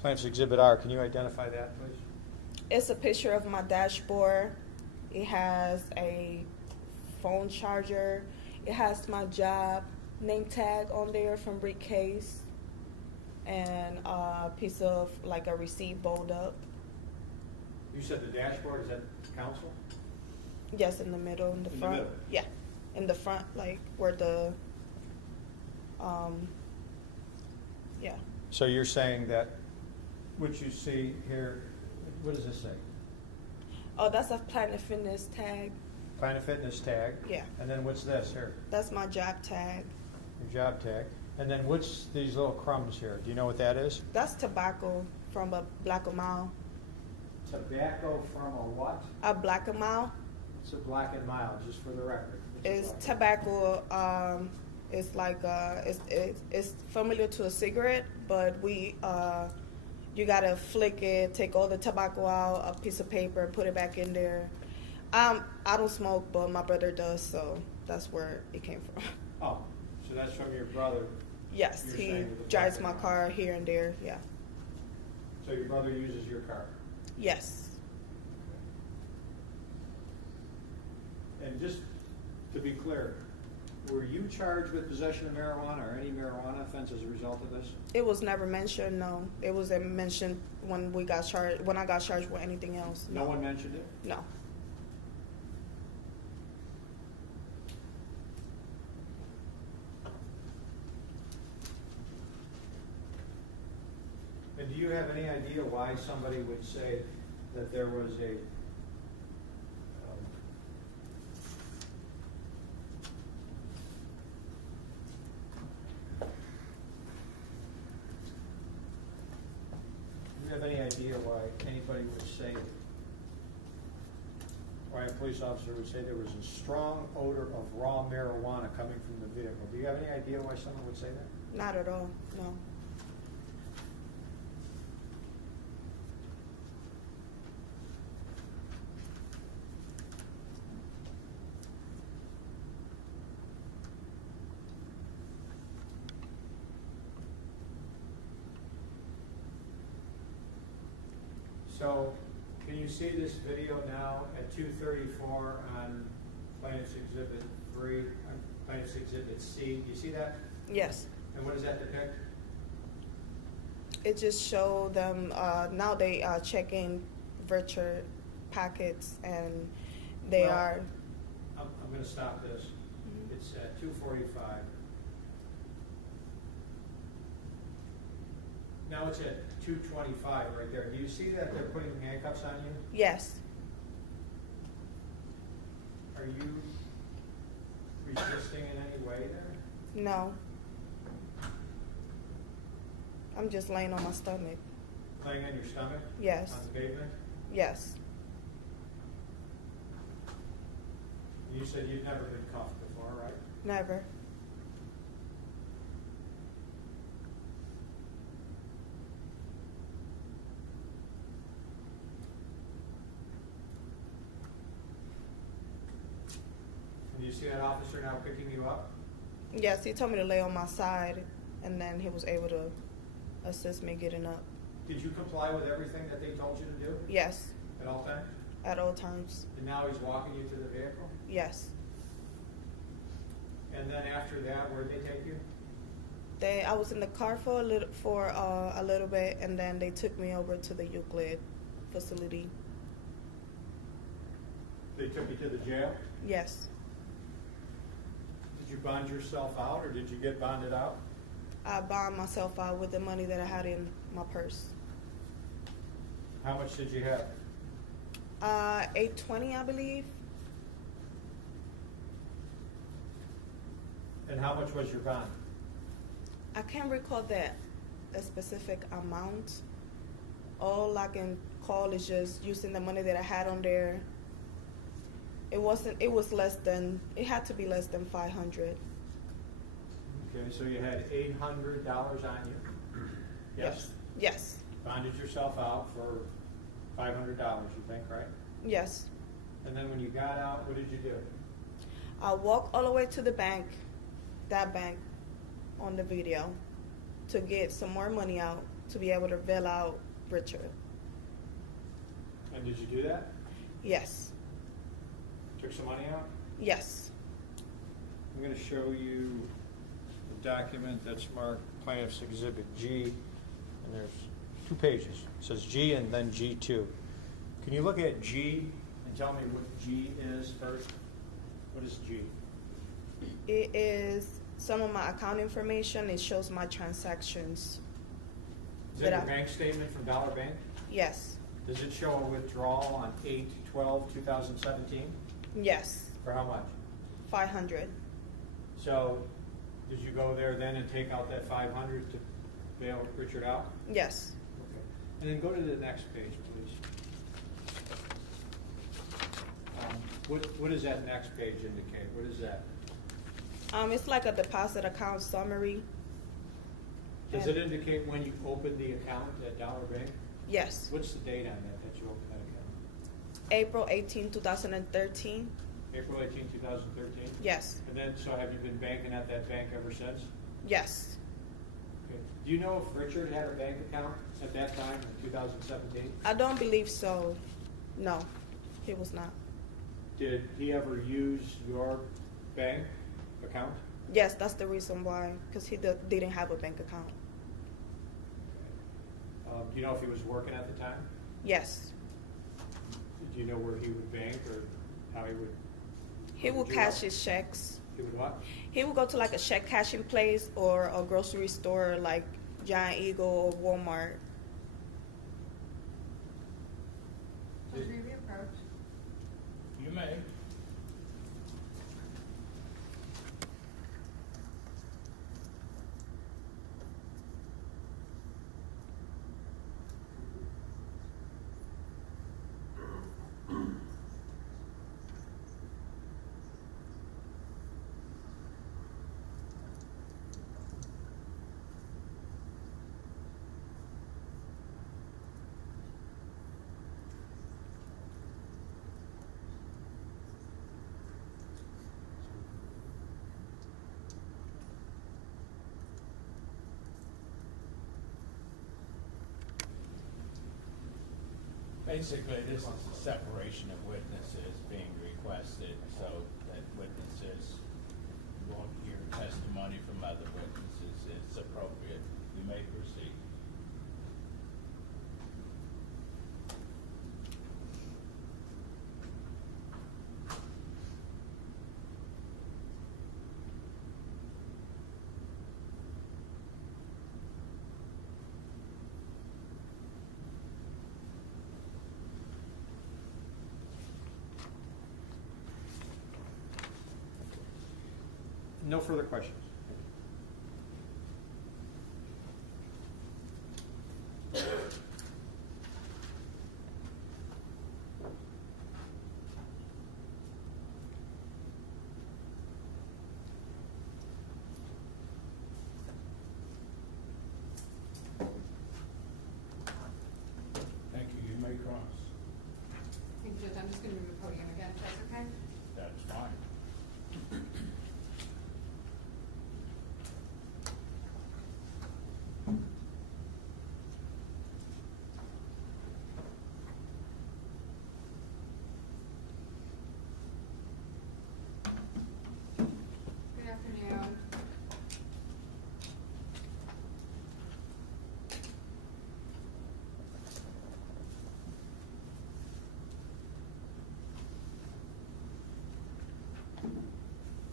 Plaintiff's Exhibit R, can you identify that, please? It's a picture of my dashboard. It has a phone charger. It has my job name tag on there from briefcase, and a piece of like a receipt bowled up. You said the dashboard, is that counsel? Yes, in the middle, in the In the front. middle? Yeah, in the front, like where the, yeah. So you're saying that what you see here, what does this say? Oh, that's a Planet Fitness tag. Planet Fitness tag? Yeah. And then what's this here? That's my job tag. Your job tag. And then what's these little crumbs here? Do you know what that is? That's tobacco from a Black and Mild. Tobacco from a what? A Black and Mild. It's a Black and Mild, just for the record. It's tobacco. It's like it's familiar to a cigarette, but you gotta flick it, take all the tobacco out, a piece of paper, put it back in there. I don't smoke, but my brother does, so that's where it came from. Oh, so that's from your brother. Yes, You're he saying with the drives Black my and car Mild. here and there. Yeah. So your brother uses your car? Yes. And just to be clear, were you charged with possession of marijuana or any marijuana offense as a result of this? It was never mentioned. No, it wasn't mentioned when we got charged. When I got charged with anything else. No one mentioned it? No. And do you have any idea why somebody would say that there was a do you have any idea why anybody would say, why a police officer would say there was a strong odor of raw marijuana coming from the vehicle? Do you have any idea why someone would say that? Not at all. No. So, can you see this video now at 2:34 on Plaintiff's Exhibit 3, Plaintiff's Exhibit C? Do you see that? Yes. And what does that depict? It just showed them now they are checking virtual packets, and they Well, are. I'm going to stop this. It's at 2:45. Now it's at 2:25 right there. Do you see that they're putting handcuffs on you? Yes. Are you resisting in any way there? No. I'm just laying on my stomach. Laying on your stomach? Yes. On the pavement? Yes. You said you've never been cuffed before, right? Never. And you see that officer now picking you up? Yes, he told me to lay on my side, and then he was able to assist me getting up. Did you comply with everything that they told you to do Yes, at all times? at all times. And now he's walking you to the vehicle? Yes. And then after that, where'd they take you? I was in the car for a little bit, and then they took me over to the Euclid facility. They took you to the jail? Yes. Did you bond yourself out, or did you get bonded out? I bond myself out with the money that I had in my purse. How much did you have? $820, I believe. And how much was your bond? I can't recall a specific amount. All I can call is just using the money that I had on there. It had to be less than 500. Okay, so you had $800 on you? Yes? Yes. Bonded yourself out for $500, you think, right? Yes. And then when you got out, what did you do? I walked all the way to the bank, that bank on the video, to get some more money out to be able to bail out Richard. And did you do that? Yes. Took some money out? Yes. I'm going to show you the document that's marked Plaintiff's Exhibit G, and there's 2 pages. It says G and then G2. Can you look at G and tell me what G is first? What is G? It is some of my account information. It shows my transactions. Is that your bank statement from Dollar Bank? Yes. Does it show a withdrawal on 8/12/2017? Yes. For how much? 500. So, did you go there then and take out that 500 to bail Richard out? Yes. Okay. And then go to the next page, please. What does that next page indicate? What is that? It's like a deposit account summary. Does it indicate when you opened the account at Dollar Bank? Yes. What's the date on that you opened that account? April 18, 2013. April 18, 2013? Yes. And then, so have you been banking at that bank ever since? Yes. Okay. Do you know if Richard had a bank account at that time in 2017? I don't believe so. No, he was not. Did he ever use your bank account? Yes, that's the reason why, because he didn't have a bank account. Do you know if he was working at the time? Yes. Do you know where he would bank or how he would? He would cash his checks. He would what? He would go to like a check cashing place or a grocery store like Giant Eagle or Walmart. Should we reapproach? You may. Basically, this is a separation of witnesses being requested so that witnesses won't hear testimony from other witnesses. It's appropriate. You may proceed. No further questions. Thank you. You may cross. Thank you, Judge. I'm just going to move the podium again, if that's okay? That's fine. Good afternoon.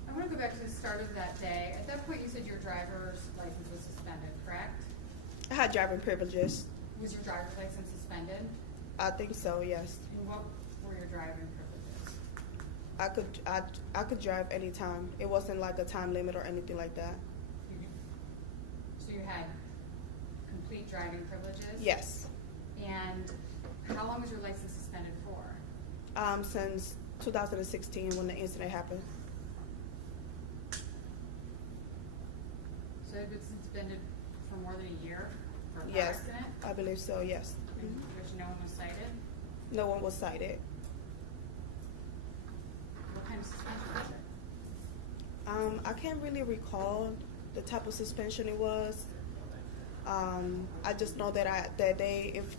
I want to go back to the start of that day. At that point, you said your driver's license was suspended, correct? I had driving privileges. Was your driver's license suspended? I think so, yes. And what were your driving privileges? I could drive anytime. It wasn't like a time limit or anything like that. So driving privileges? Yes. And how long was your license suspended for? Since 2016 when the incident happened. So it was suspended for more than a year for a car Yes, accident? I believe so, yes. And which no one was cited? No one was cited. What kind of suspension was it? I can't really recall the type of suspension it was. I just know that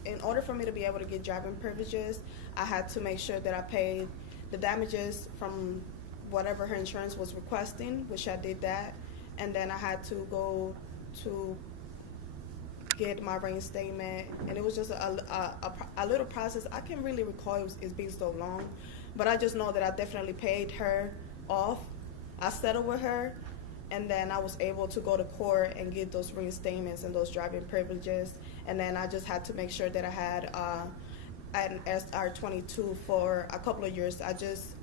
in order for me to be able to get driving privileges, I had to make sure that I paid the damages from whatever her insurance was requesting, which I did that, and then I had to go to get my reinstatement, and it was just a little process. I can't really recall it's been so long, but I just know that I definitely paid her off. I settled with her, and then I was able to go to court and get those reinstatements and those driving privileges. And then I just had to make sure that I had an SR22 for a couple of years. I just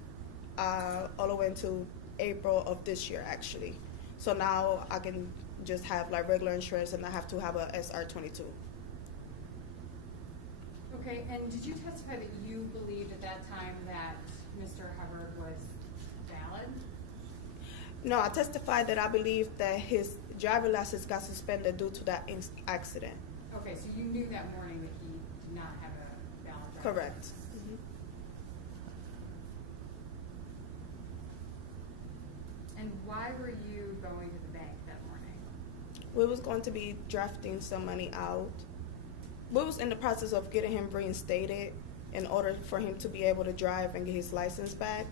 all the way into April of this year, actually. So now I can just have like regular insurance and I have to have a SR22. Okay, and did you testify that you believed at that time that Mr. Hubbard was valid? No, I testified that I believe that his driver license got suspended due to that accident. Okay, so you knew that morning that he did not have a valid driver's Correct. license. And why were you going to the bank that morning? We was going to be drafting some money out. We was in the process of getting him reinstated in order for him to be able to drive and get his license back.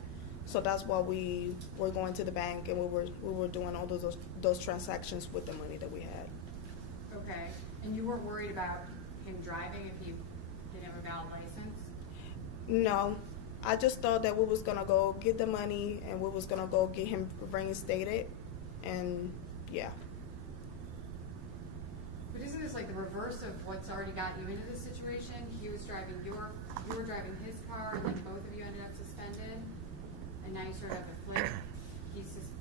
So that's why we were going to the bank and we were doing all those transactions with the money that we had. Okay, and you weren't worried about him driving if he didn't have a valid license? No, I just thought that we was gonna go get the money and we was gonna go get him reinstated, and yeah. But isn't this like the reverse of what's already got you into this situation? He was driving you were driving his car, and then both of you ended up suspended, and now you sort of have a flip. He's just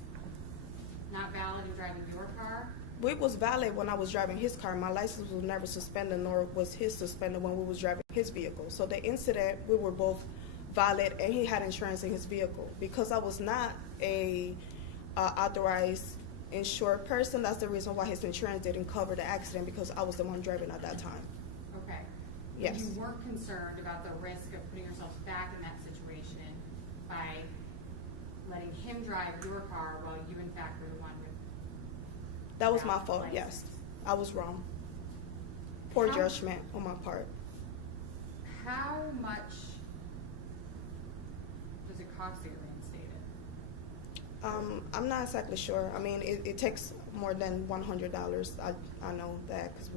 not valid in driving your car. We was valid when I was driving his car. My license was never suspended, nor was his suspended when we was driving his vehicle. So the incident, we were both valid, and he had insurance in his vehicle. Because I was not a authorized insured person, that's the reason why his insurance didn't cover the accident, because I was the one driving at that time. Okay. Yes. You weren't concerned about the risk of putting yourself back in that situation by letting him drive your car while you in fact were the one with That was my valid fault, license. yes. I was wrong. Poor How- judgment on my part. How much does it cost to get reinstated? I'm not exactly sure. I mean, it takes more than $100. I know that because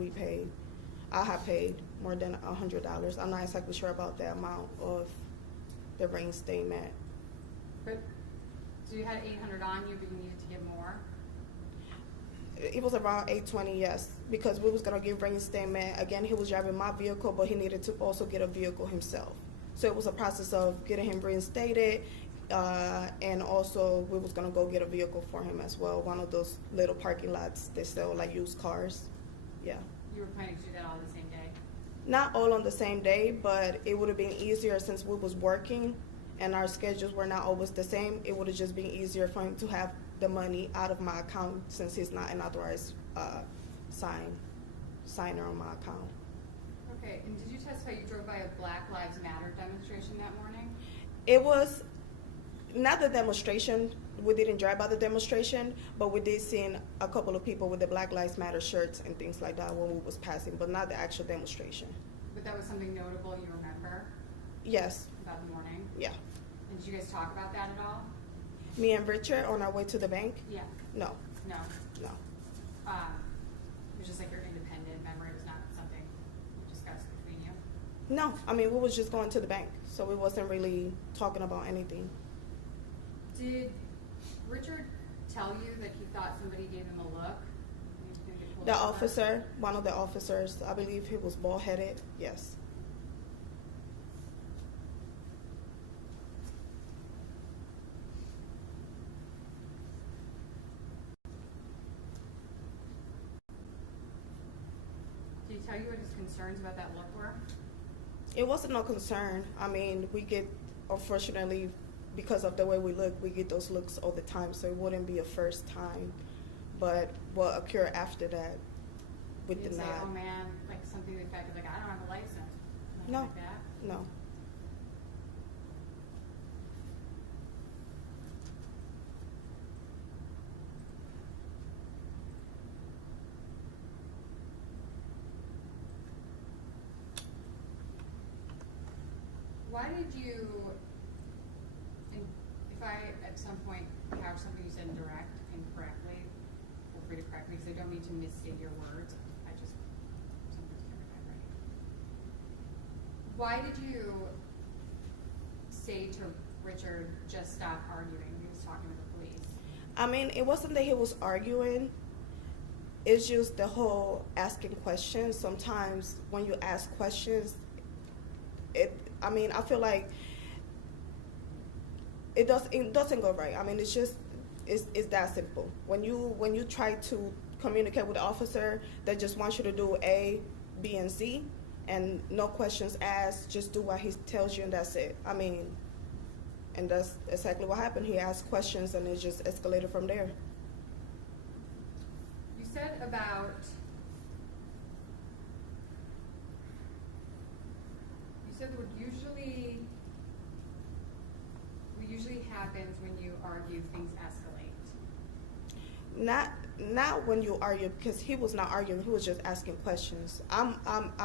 I have paid more than $100. I'm not exactly sure about the amount of the reinstatement. But, so you had 800 on you, but you needed to get more? It was around $820, yes, because we was gonna give reinstatement. Again, he was driving my vehicle, but he needed to also get a vehicle himself. So it was a process of getting him reinstated, and also we was gonna go get a vehicle for him as well. One of those little parking lots they sell like used cars. Yeah. You were planning to do that all the same day? Not all on the same day, but it would have been easier since we was working and our schedules were not always the same. It would have just been easier for him to have the money out of my account since he's not an authorized signer on my account. Okay, and did you testify you drove by a Black Lives Matter demonstration that morning? It was not the demonstration. We didn't drive by the demonstration, but we did see a couple of people with the Black Lives Matter shirts and things like that when we was passing, but not the actual demonstration. But that was something notable you remember Yes, about the morning? yeah. And did you guys talk about that at all? Me and Richard on our way to the bank? Yeah. No, No? no. It was just like your independent memory, was not something you discussed between you? No, I mean, we was just going to the bank, so we wasn't really talking about anything. Did Richard tell you that he thought somebody gave him a look? You think they pulled The him over? officer, one of the officers, I believe he was bald-headed, yes. Did he tell you what his concerns about that look were? It wasn't no concern. I mean, we get, unfortunately, because of the way we look, we get those looks all the time, so it wouldn't be a first time. But what occurred after that, we Did did he say, not. oh man, like something to the effect of like, I don't have a license? Nothing No, like that? no. Why did you, and if I at some point have something you said incorrectly, feel free to correct me because I don't mean to misstate your words. I just, sometimes can't read my writing. Why did you say to Richard, just stop arguing? He was talking to the police. I mean, it wasn't that he was arguing. It's just the whole asking questions. Sometimes when you ask questions, I feel like it doesn't go right. I mean, it's that simple. When you try to communicate with the officer that just wants you to do A, B, and C, and no questions asked, just do what he tells you and that's it. I mean, and that's exactly what happened. He asked questions and it just escalated from there. You said about, you said that what usually happens when you argue, things escalate. Not when you argue, because he was not arguing. He was just asking questions. I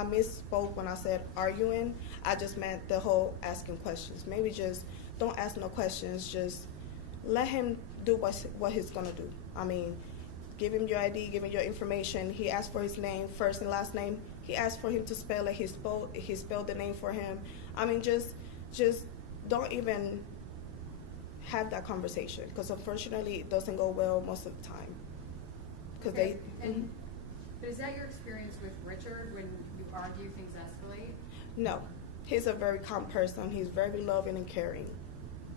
misspoke when I said arguing. I just meant the whole asking questions. Maybe just don't ask no questions. Just let him do what he's gonna do. I mean, give him your ID, give him your information. He asked for his name, first and last name. He asked for him to spell it. He spelled the name for him. I mean, just don't even have that conversation, because unfortunately it doesn't go well most of the time. Because Okay, but is that your experience with Richard when you argue, things escalate? No, he's a very calm person. He's very loving and caring.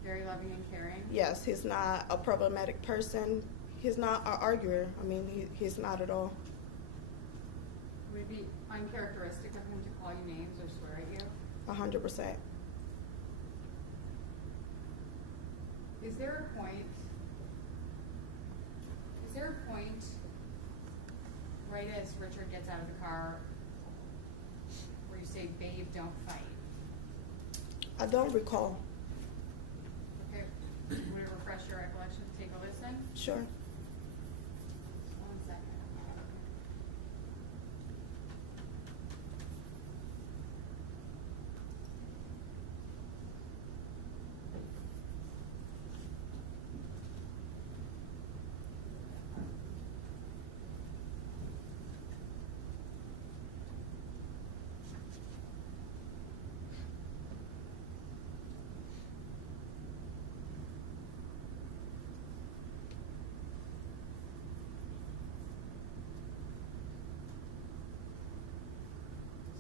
Very loving and caring? Yes, he's not a problematic person. He's not an arguer. I mean, he's not at all. Would it be uncharacteristic of him to call you names or swear at you? 100%. Is there a point right as Richard gets out of the car where you say, babe, don't fight? I don't recall. Okay, would it refresh your recollection to take a listen? Sure. 1 second.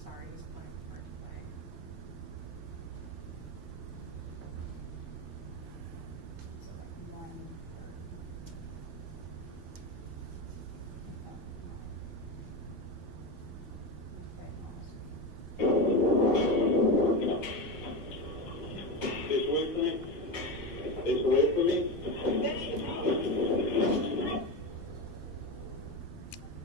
Sorry, just playing a part to play. So like 1 This away from me? This away from me?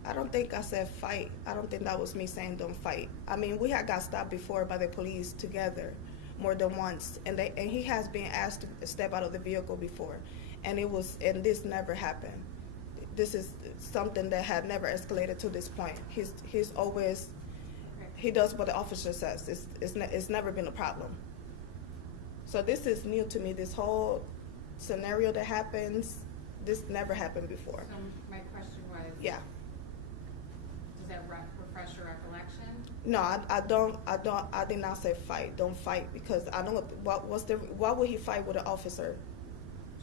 I don't think I said fight. I don't think that was me saying don't fight. I mean, we had got stopped before by the police together more than once, and he has been asked to step out of the vehicle before, and this never happened. This is something that had never escalated to this point. He's always, he does what the officer says. It's never been a problem. So this is new to me. This whole scenario that happens, this never happened before. So my question was, Yeah. does that refresh your recollection? No, I did not say fight. Don't fight, because I know why would he fight with an officer?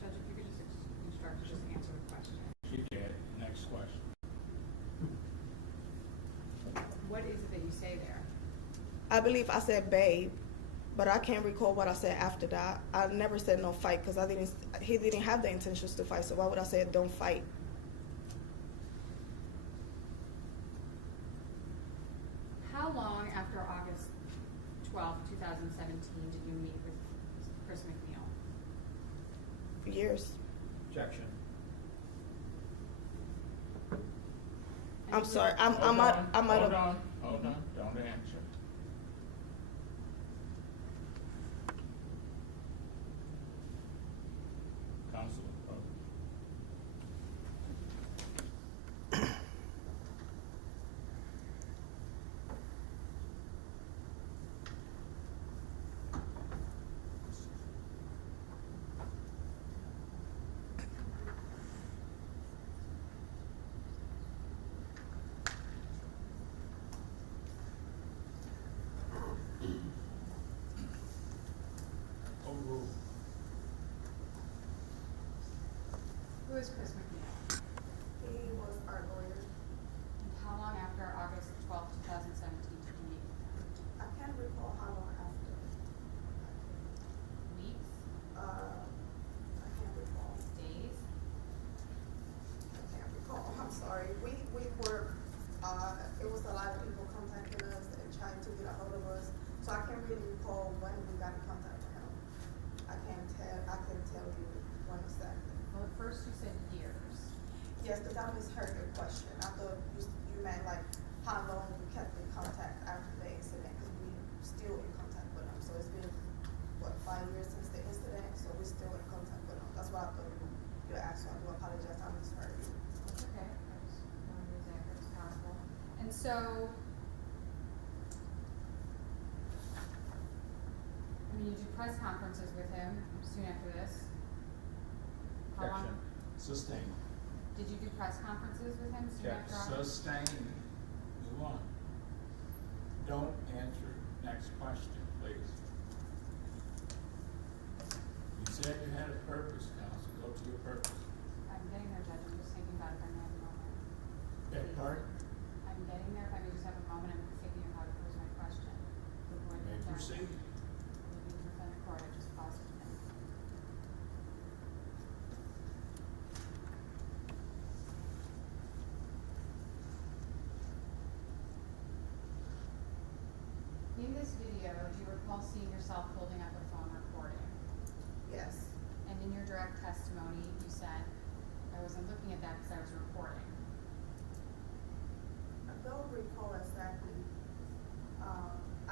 Judge, if you could just instruct, just answer the question. She did. Next question. What is it that you say there? I believe I said babe, but I can't recall what I said after that. I never said no fight, because he didn't have the intentions to fight, so why would I say don't fight? after August 12th, 2017 did you meet with Chris McNeil? Years. Objection. I'm sorry. I'm Hold out. on, I'm out hold of. on, hold on, don't answer. Counsel, Overruled. Who is Chris McNeil? He was our lawyer. And how long after August 12th, 2017 did you meet with him? I can't recall how long after. Weeks? I can't recall. Days? I can't recall. I'm sorry. We were. It was a lot of people contacting us and trying to get a hold of us. So I can't really recall when we got in contact with him. I can't tell you when exactly. Well, at first you said years. Yes, but that misheard your question. I thought you meant like how long we kept in contact after the incident, because we still in contact with them. So it's been, what, 5 years since the incident, so we're still in contact with them. That's what I thought you asked, so I do apologize, I misheard you. That's okay. I just want to be as accurate as possible. And so, I mean, you did press conferences with him soon after this. How long? Objection. Sustained. Did you do press conferences with him soon after August? sustained, move on. Don't answer next question, please. You said you had a purpose, counsel, go to your purpose. I'm getting there, Judge. I'm just thinking about it if I may have a moment. Beg pardon? I'm getting there. If I may just have a moment, I'm thinking of how to pose my question. Before You may the judge. proceed. Maybe within the court, I just paused a minute. In this video, do you recall seeing yourself holding up a phone recording? Yes. And in your direct testimony, you said, I wasn't looking at that because I was recording. I don't recall exactly.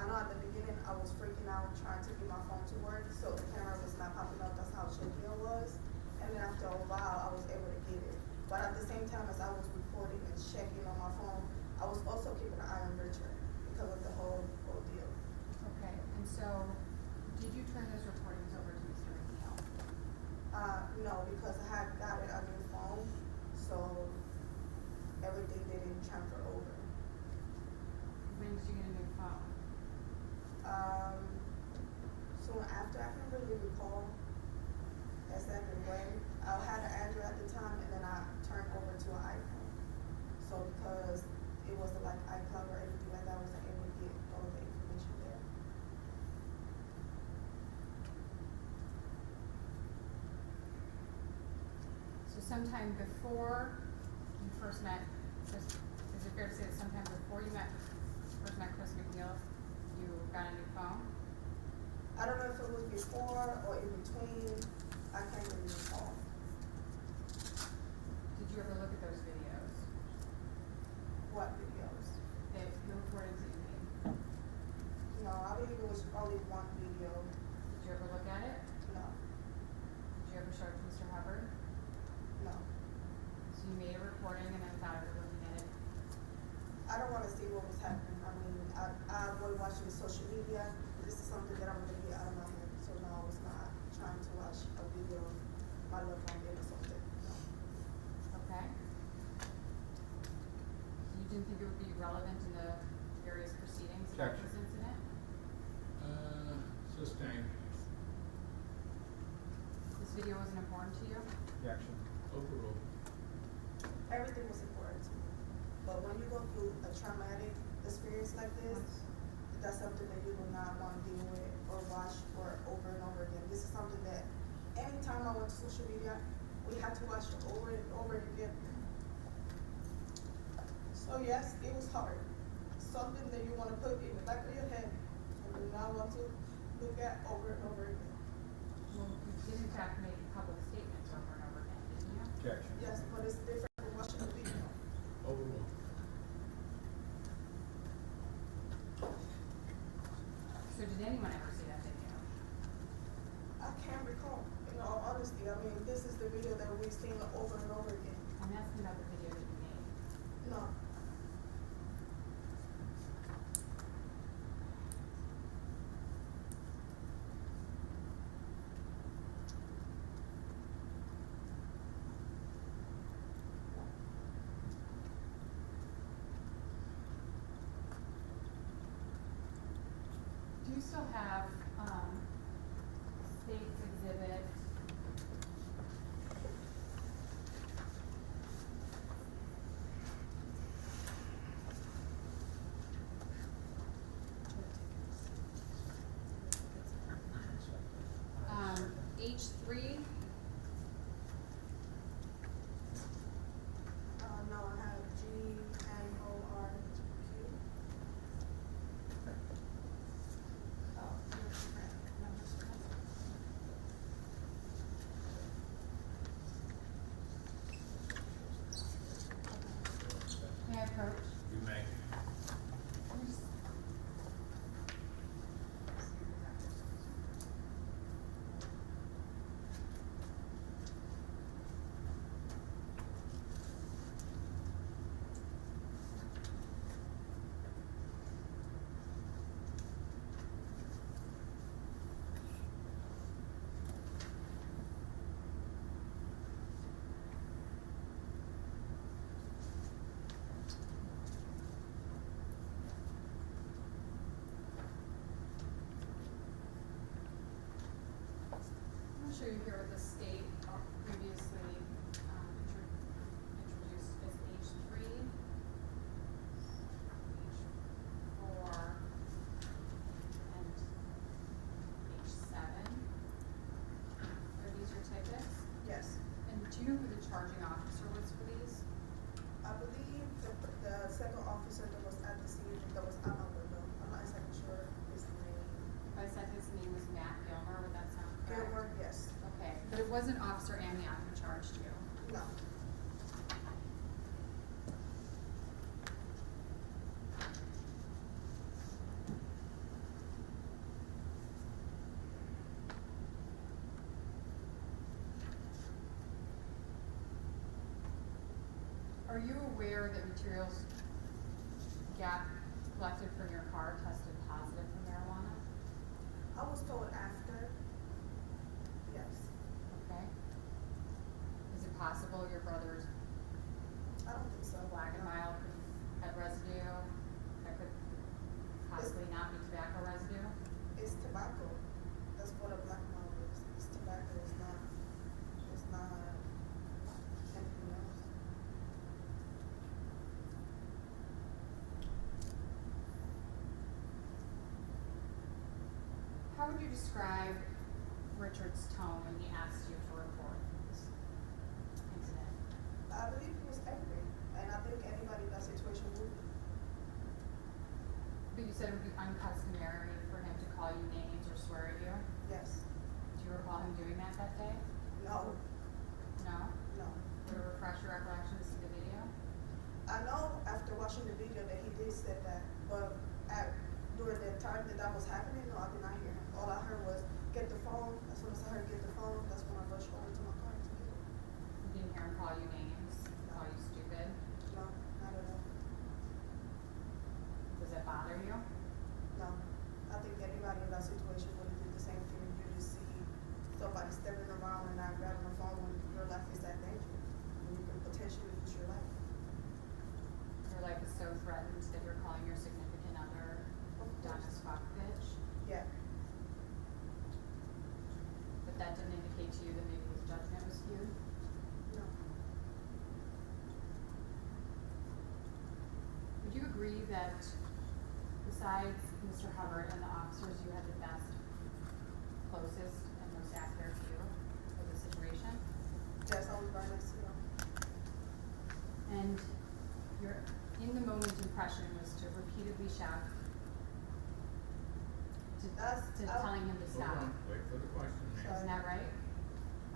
I know at the beginning I was freaking out trying to get my phone to work, so the camera was not popping up. That's how shaky it was. And then after a while, I was able to get it. But at the same time as I was recording and checking on my phone, I was also keeping an eye on Richard because of the whole deal. Okay, and so, did you turn those recordings over to Mr. McNeil? No, because I had got a new phone, so everything didn't transfer over. When did you get a new phone? Soon after, I can't really recall exactly when. I had an Android at the time, and then I turned over to an iPhone. So because it wasn't like iCloud or anything like that, I wasn't able to get all the information there. So sometime before you first met Chris, is it fair to say that sometime before you first met Chris McNeil, you got a new phone? I don't know if it was before or in between. I can't really recall. Did you ever look at those videos? What videos? The recordings that you made? No, I believe it was only one video. Did you ever look at it? No, Did you ever show it to Mr. Hubbard? no. So you made a recording and then thought of looking at it? I don't want to see what was happening. I mean, I avoid watching social media. This is something that I'm going to get out of my head. So no, I was not trying to watch a video of my loved one being assaulted. No. Okay. You didn't think it would be relevant in the various proceedings about Objection. this incident? Sustained. This video wasn't important to you? Objection. Overruled. Everything was important to me. But when you go through a traumatic experience like this, that's something that you do not want to deal with or watch for over and over again. This is something that anytime I went to social media, we had to watch it over and over again. So yes, it was hard. something that you want to put in the back of your head and do not want to look at over and over again. Well, you did in fact make public statements over and over again, didn't you? Objection. Yes, but it's different from watching the video. Overruled. So did anyone ever see that video? I can't recall, in all honesty. I mean, this is the video that we've seen over and over again. I'm asking about the video that you made. No. Do you still have, State's Exhibit? H3? No, I have GNORQ. Oh, here's the print. Numbers print. May I approach? You may. I'm gonna show you here what the state previously introduced as H3, H4, and H7. Are these your tickets? Yes. And do you know who the charging officer was for these? I believe the second officer that was at the scene, that was Amiott, though. I'm not exactly sure his name. If I said his name was Matt Gilmer, would that sound correct? Gilmore, yes. Okay, but it wasn't Officer Amiott who charged you. No. Are you aware that materials collected from your car tested positive for marijuana? I was told after. Yes. Okay. Is it possible your brother's I don't think so. black and mild could have residue that could possibly not be tobacco residue? It's tobacco. That's what a black mouth is. It's tobacco. It's not anything else. How would you describe Richard's tone when he asked you to report this incident? I believe he was angry, and I think anybody in that situation would be. But you said it would be uncustomary for him to call you names or swear at you? Yes. Do you recall him doing that day? No. No? No. Would it refresh your recollection to see the video? I know after watching the video that he did say that, but during the time that was happening, no, I did not hear him. All I heard was get the phone. As soon as I heard get the phone, that's when I rushed over to my car to get it. You didn't hear him call you names, call you stupid? No, not at all. Does that bother you? No. I think anybody in that situation would have did the same thing. You just see somebody stepping around and not grabbing the phone when your life is at danger. And you can potentially lose your life. Your life is so threatened that you're calling your significant other Donna's fuck bitch? Yeah. But that didn't indicate to you that maybe his judgment was skewed? No. Would you agree that besides Mr. Hubbard and the officers, you had the best, closest, and most accurate view of the situation? Yes, I was right next to him. And you're in the moment woman's impression was to repeatedly shout to telling him to stop. Wait for the question. Isn't that right?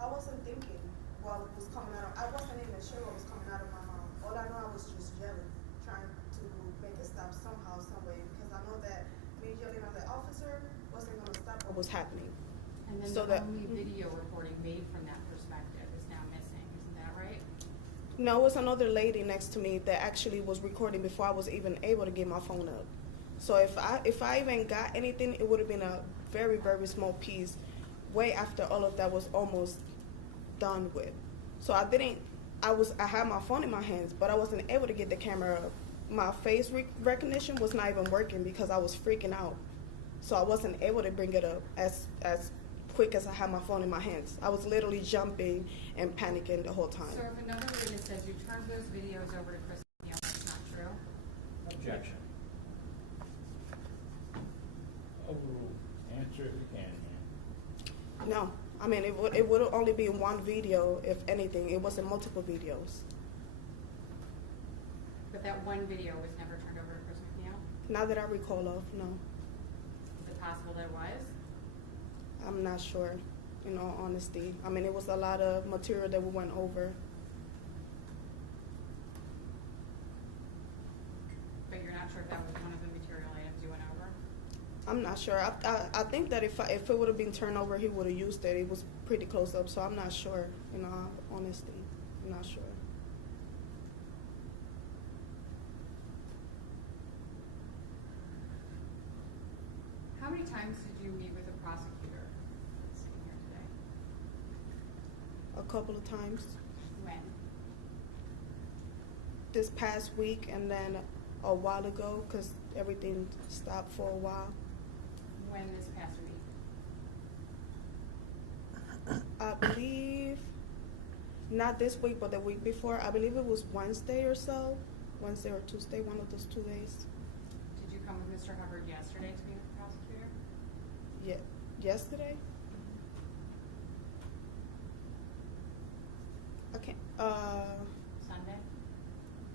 I wasn't thinking what was coming out. I wasn't even sure what was coming out of my mouth. All I know, I was just yelling, trying to make it stop somehow, some way, because I know that me yelling at the officer wasn't going to stop what was happening. And then So the that- only video recording made from that perspective is now missing. Isn't that right? No, it was another lady next to me that actually was recording before I was even able to get my phone up. So if I even got anything, it would have been a very, very small piece, way after all of that was almost done with. So I had my phone in my hands, but I wasn't able to get the camera up. My face recognition was not even working because I was freaking out. So I wasn't able to bring it up as quick as I had my phone in my hands. I was literally jumping and panicking the whole time. So if another witness says you turned those videos over to Chris Neal, that's not true? Objection. Overruled. Answer if you can, man. No, I mean it would only be one video, if anything. It wasn't multiple videos. But that one video was never turned over to Chris McNeil? Not that I recall of. No, Is it possible that it was? I'm not sure. In all honesty, I mean it was a lot of material that we went over. But you're not sure if that was one of the material items you went over? I'm not sure. I think that if it would have been turned over, he would have used it. It was pretty close up, so I'm not sure. In all honesty, I'm not sure. How many times did you meet with the prosecutor sitting here today? A couple of times When? this past week, and then a while ago, because everything stopped for a while. When this past week? I believe not this week, but the week before. I believe it was Wednesday or so, Wednesday or Tuesday, one of those 2 days. Did you come with Mr. Hubbard yesterday to meet with the prosecutor? Yeah, yesterday. I can't. Sunday?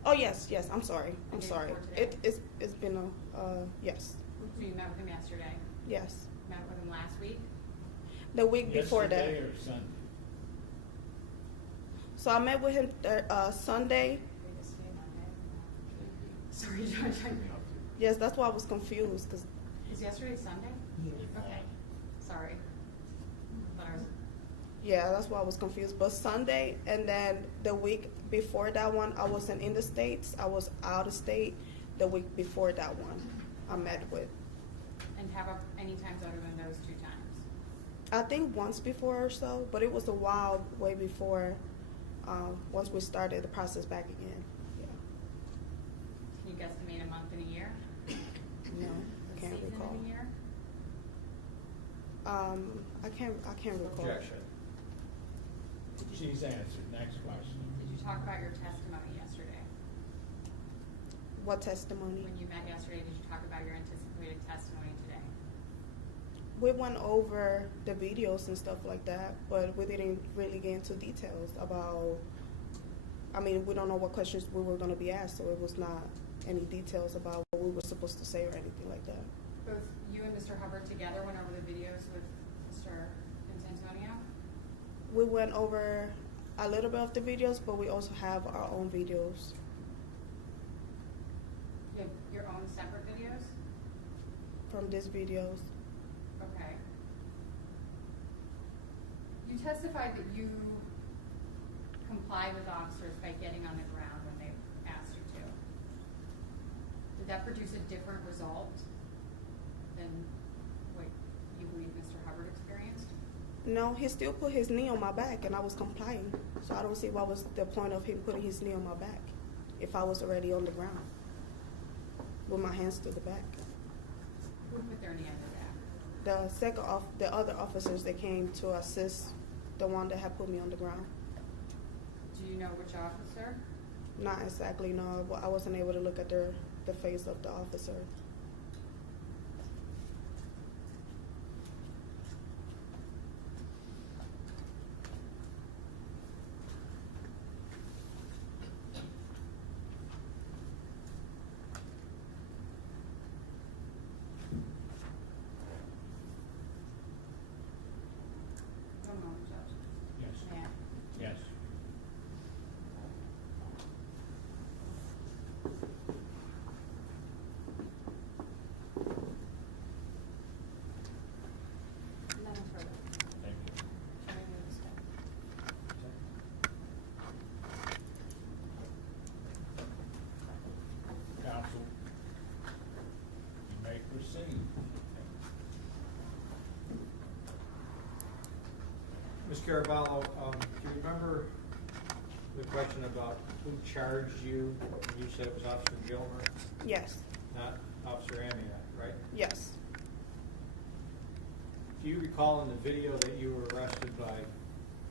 Oh yes. I'm sorry. I'm The day sorry. before today? It's been a yes. So you met with him yesterday? Yes. Met with him last week? The week before that. Yesterday or Sunday? So I met with him Sunday. Wait, this day, Monday? Sorry, Judge. Yes, that's why I was confused. Cause Is yesterday Sunday? Okay, sorry. Thought I was- yeah, that's why I was confused. But Sunday, and then the week before that one, I wasn't in the States. I was out of state. The week before that one, I met with. And have any times other than those 2 times? I think once before or so, but it was a while way before. Once we started the process back again. Yeah. Can you guesstimate a month and a year? No, A I can't season recall. and a year? I can't recall. Objection. She's answered. Next question. Did you talk about your testimony yesterday? What testimony? When you met yesterday, did you talk about your anticipated testimony today? We went over the videos and stuff like that, but we didn't really get into details about. I mean, we don't know what questions we were going to be asked, so it was not any details about what we were supposed to say or anything like that. Both you and Mr. Hubbard together went over the videos with Mr. Antonio? We went over a little bit of the videos, but we also have our own videos. You have your own separate videos? From these videos. Okay. You testified that you complied with officers by getting on the ground when they asked you to. Did that produce a different result than what you believe Mr. Hubbard experienced? No, he still put his knee on my back, and I was complying. So I don't see what was the point of him putting his knee on my back if I was already on the ground with my hands to the back. Who put their knee on your back? The other officers that came to assist the one that had put me on the ground. Do you know which officer? Not exactly, no. I wasn't able to look at the face of the officer. Garaballo, do you remember the question about who charged you? You said it was Officer Gilmer, Yes. not Officer Amiott, right? Yes. Do you recall in the video that you were arrested by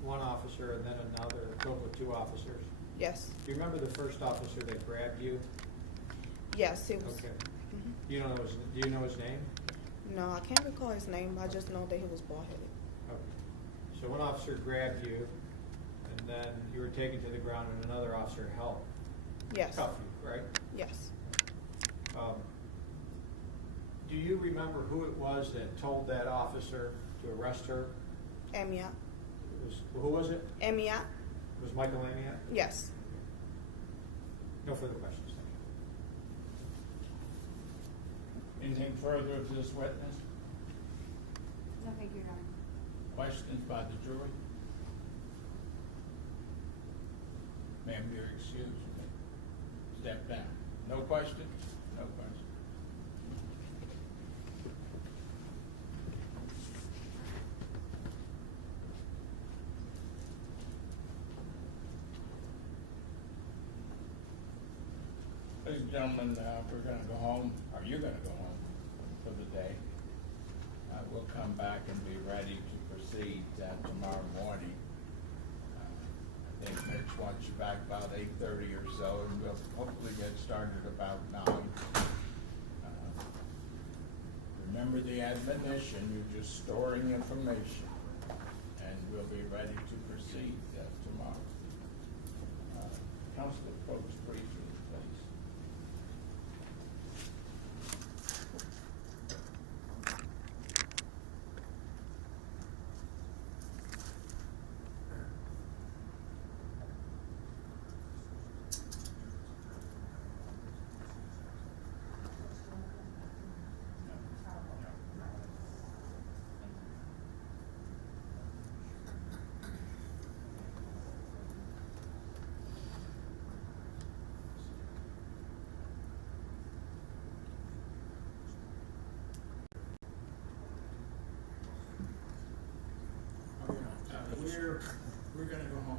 one officer and then another, a total of 2 officers? Yes. Do you remember the first officer that grabbed you? Yes, it was. Okay. Mhm. Do you know his name? No, I can't recall his name. I just know that he was bald-headed. Okay. So one officer grabbed you, and then you were taken to the ground, and another officer helped Yes. cuff you, right? Yes. Do you remember who it was that told that officer to arrest her? Amiott. Who was it? Amiott. It was Michael Amiott? Yes. No further questions, thank you. Anything further of this witness? No, thank you, Your Honor. Questions by the jury? Ma'am, you're excused. Step down. No questions? No questions. Ladies and gentlemen, we're going to go home, or you're going to go home for the day. We'll come back and be ready to proceed tomorrow morning. I think Mitch wants you back about 8:30 or so, and we'll hopefully get started about 9. Remember the admonition, you're just storing information, and we'll be ready to proceed tomorrow. Counsel, approach briefly, please. We're gonna go home.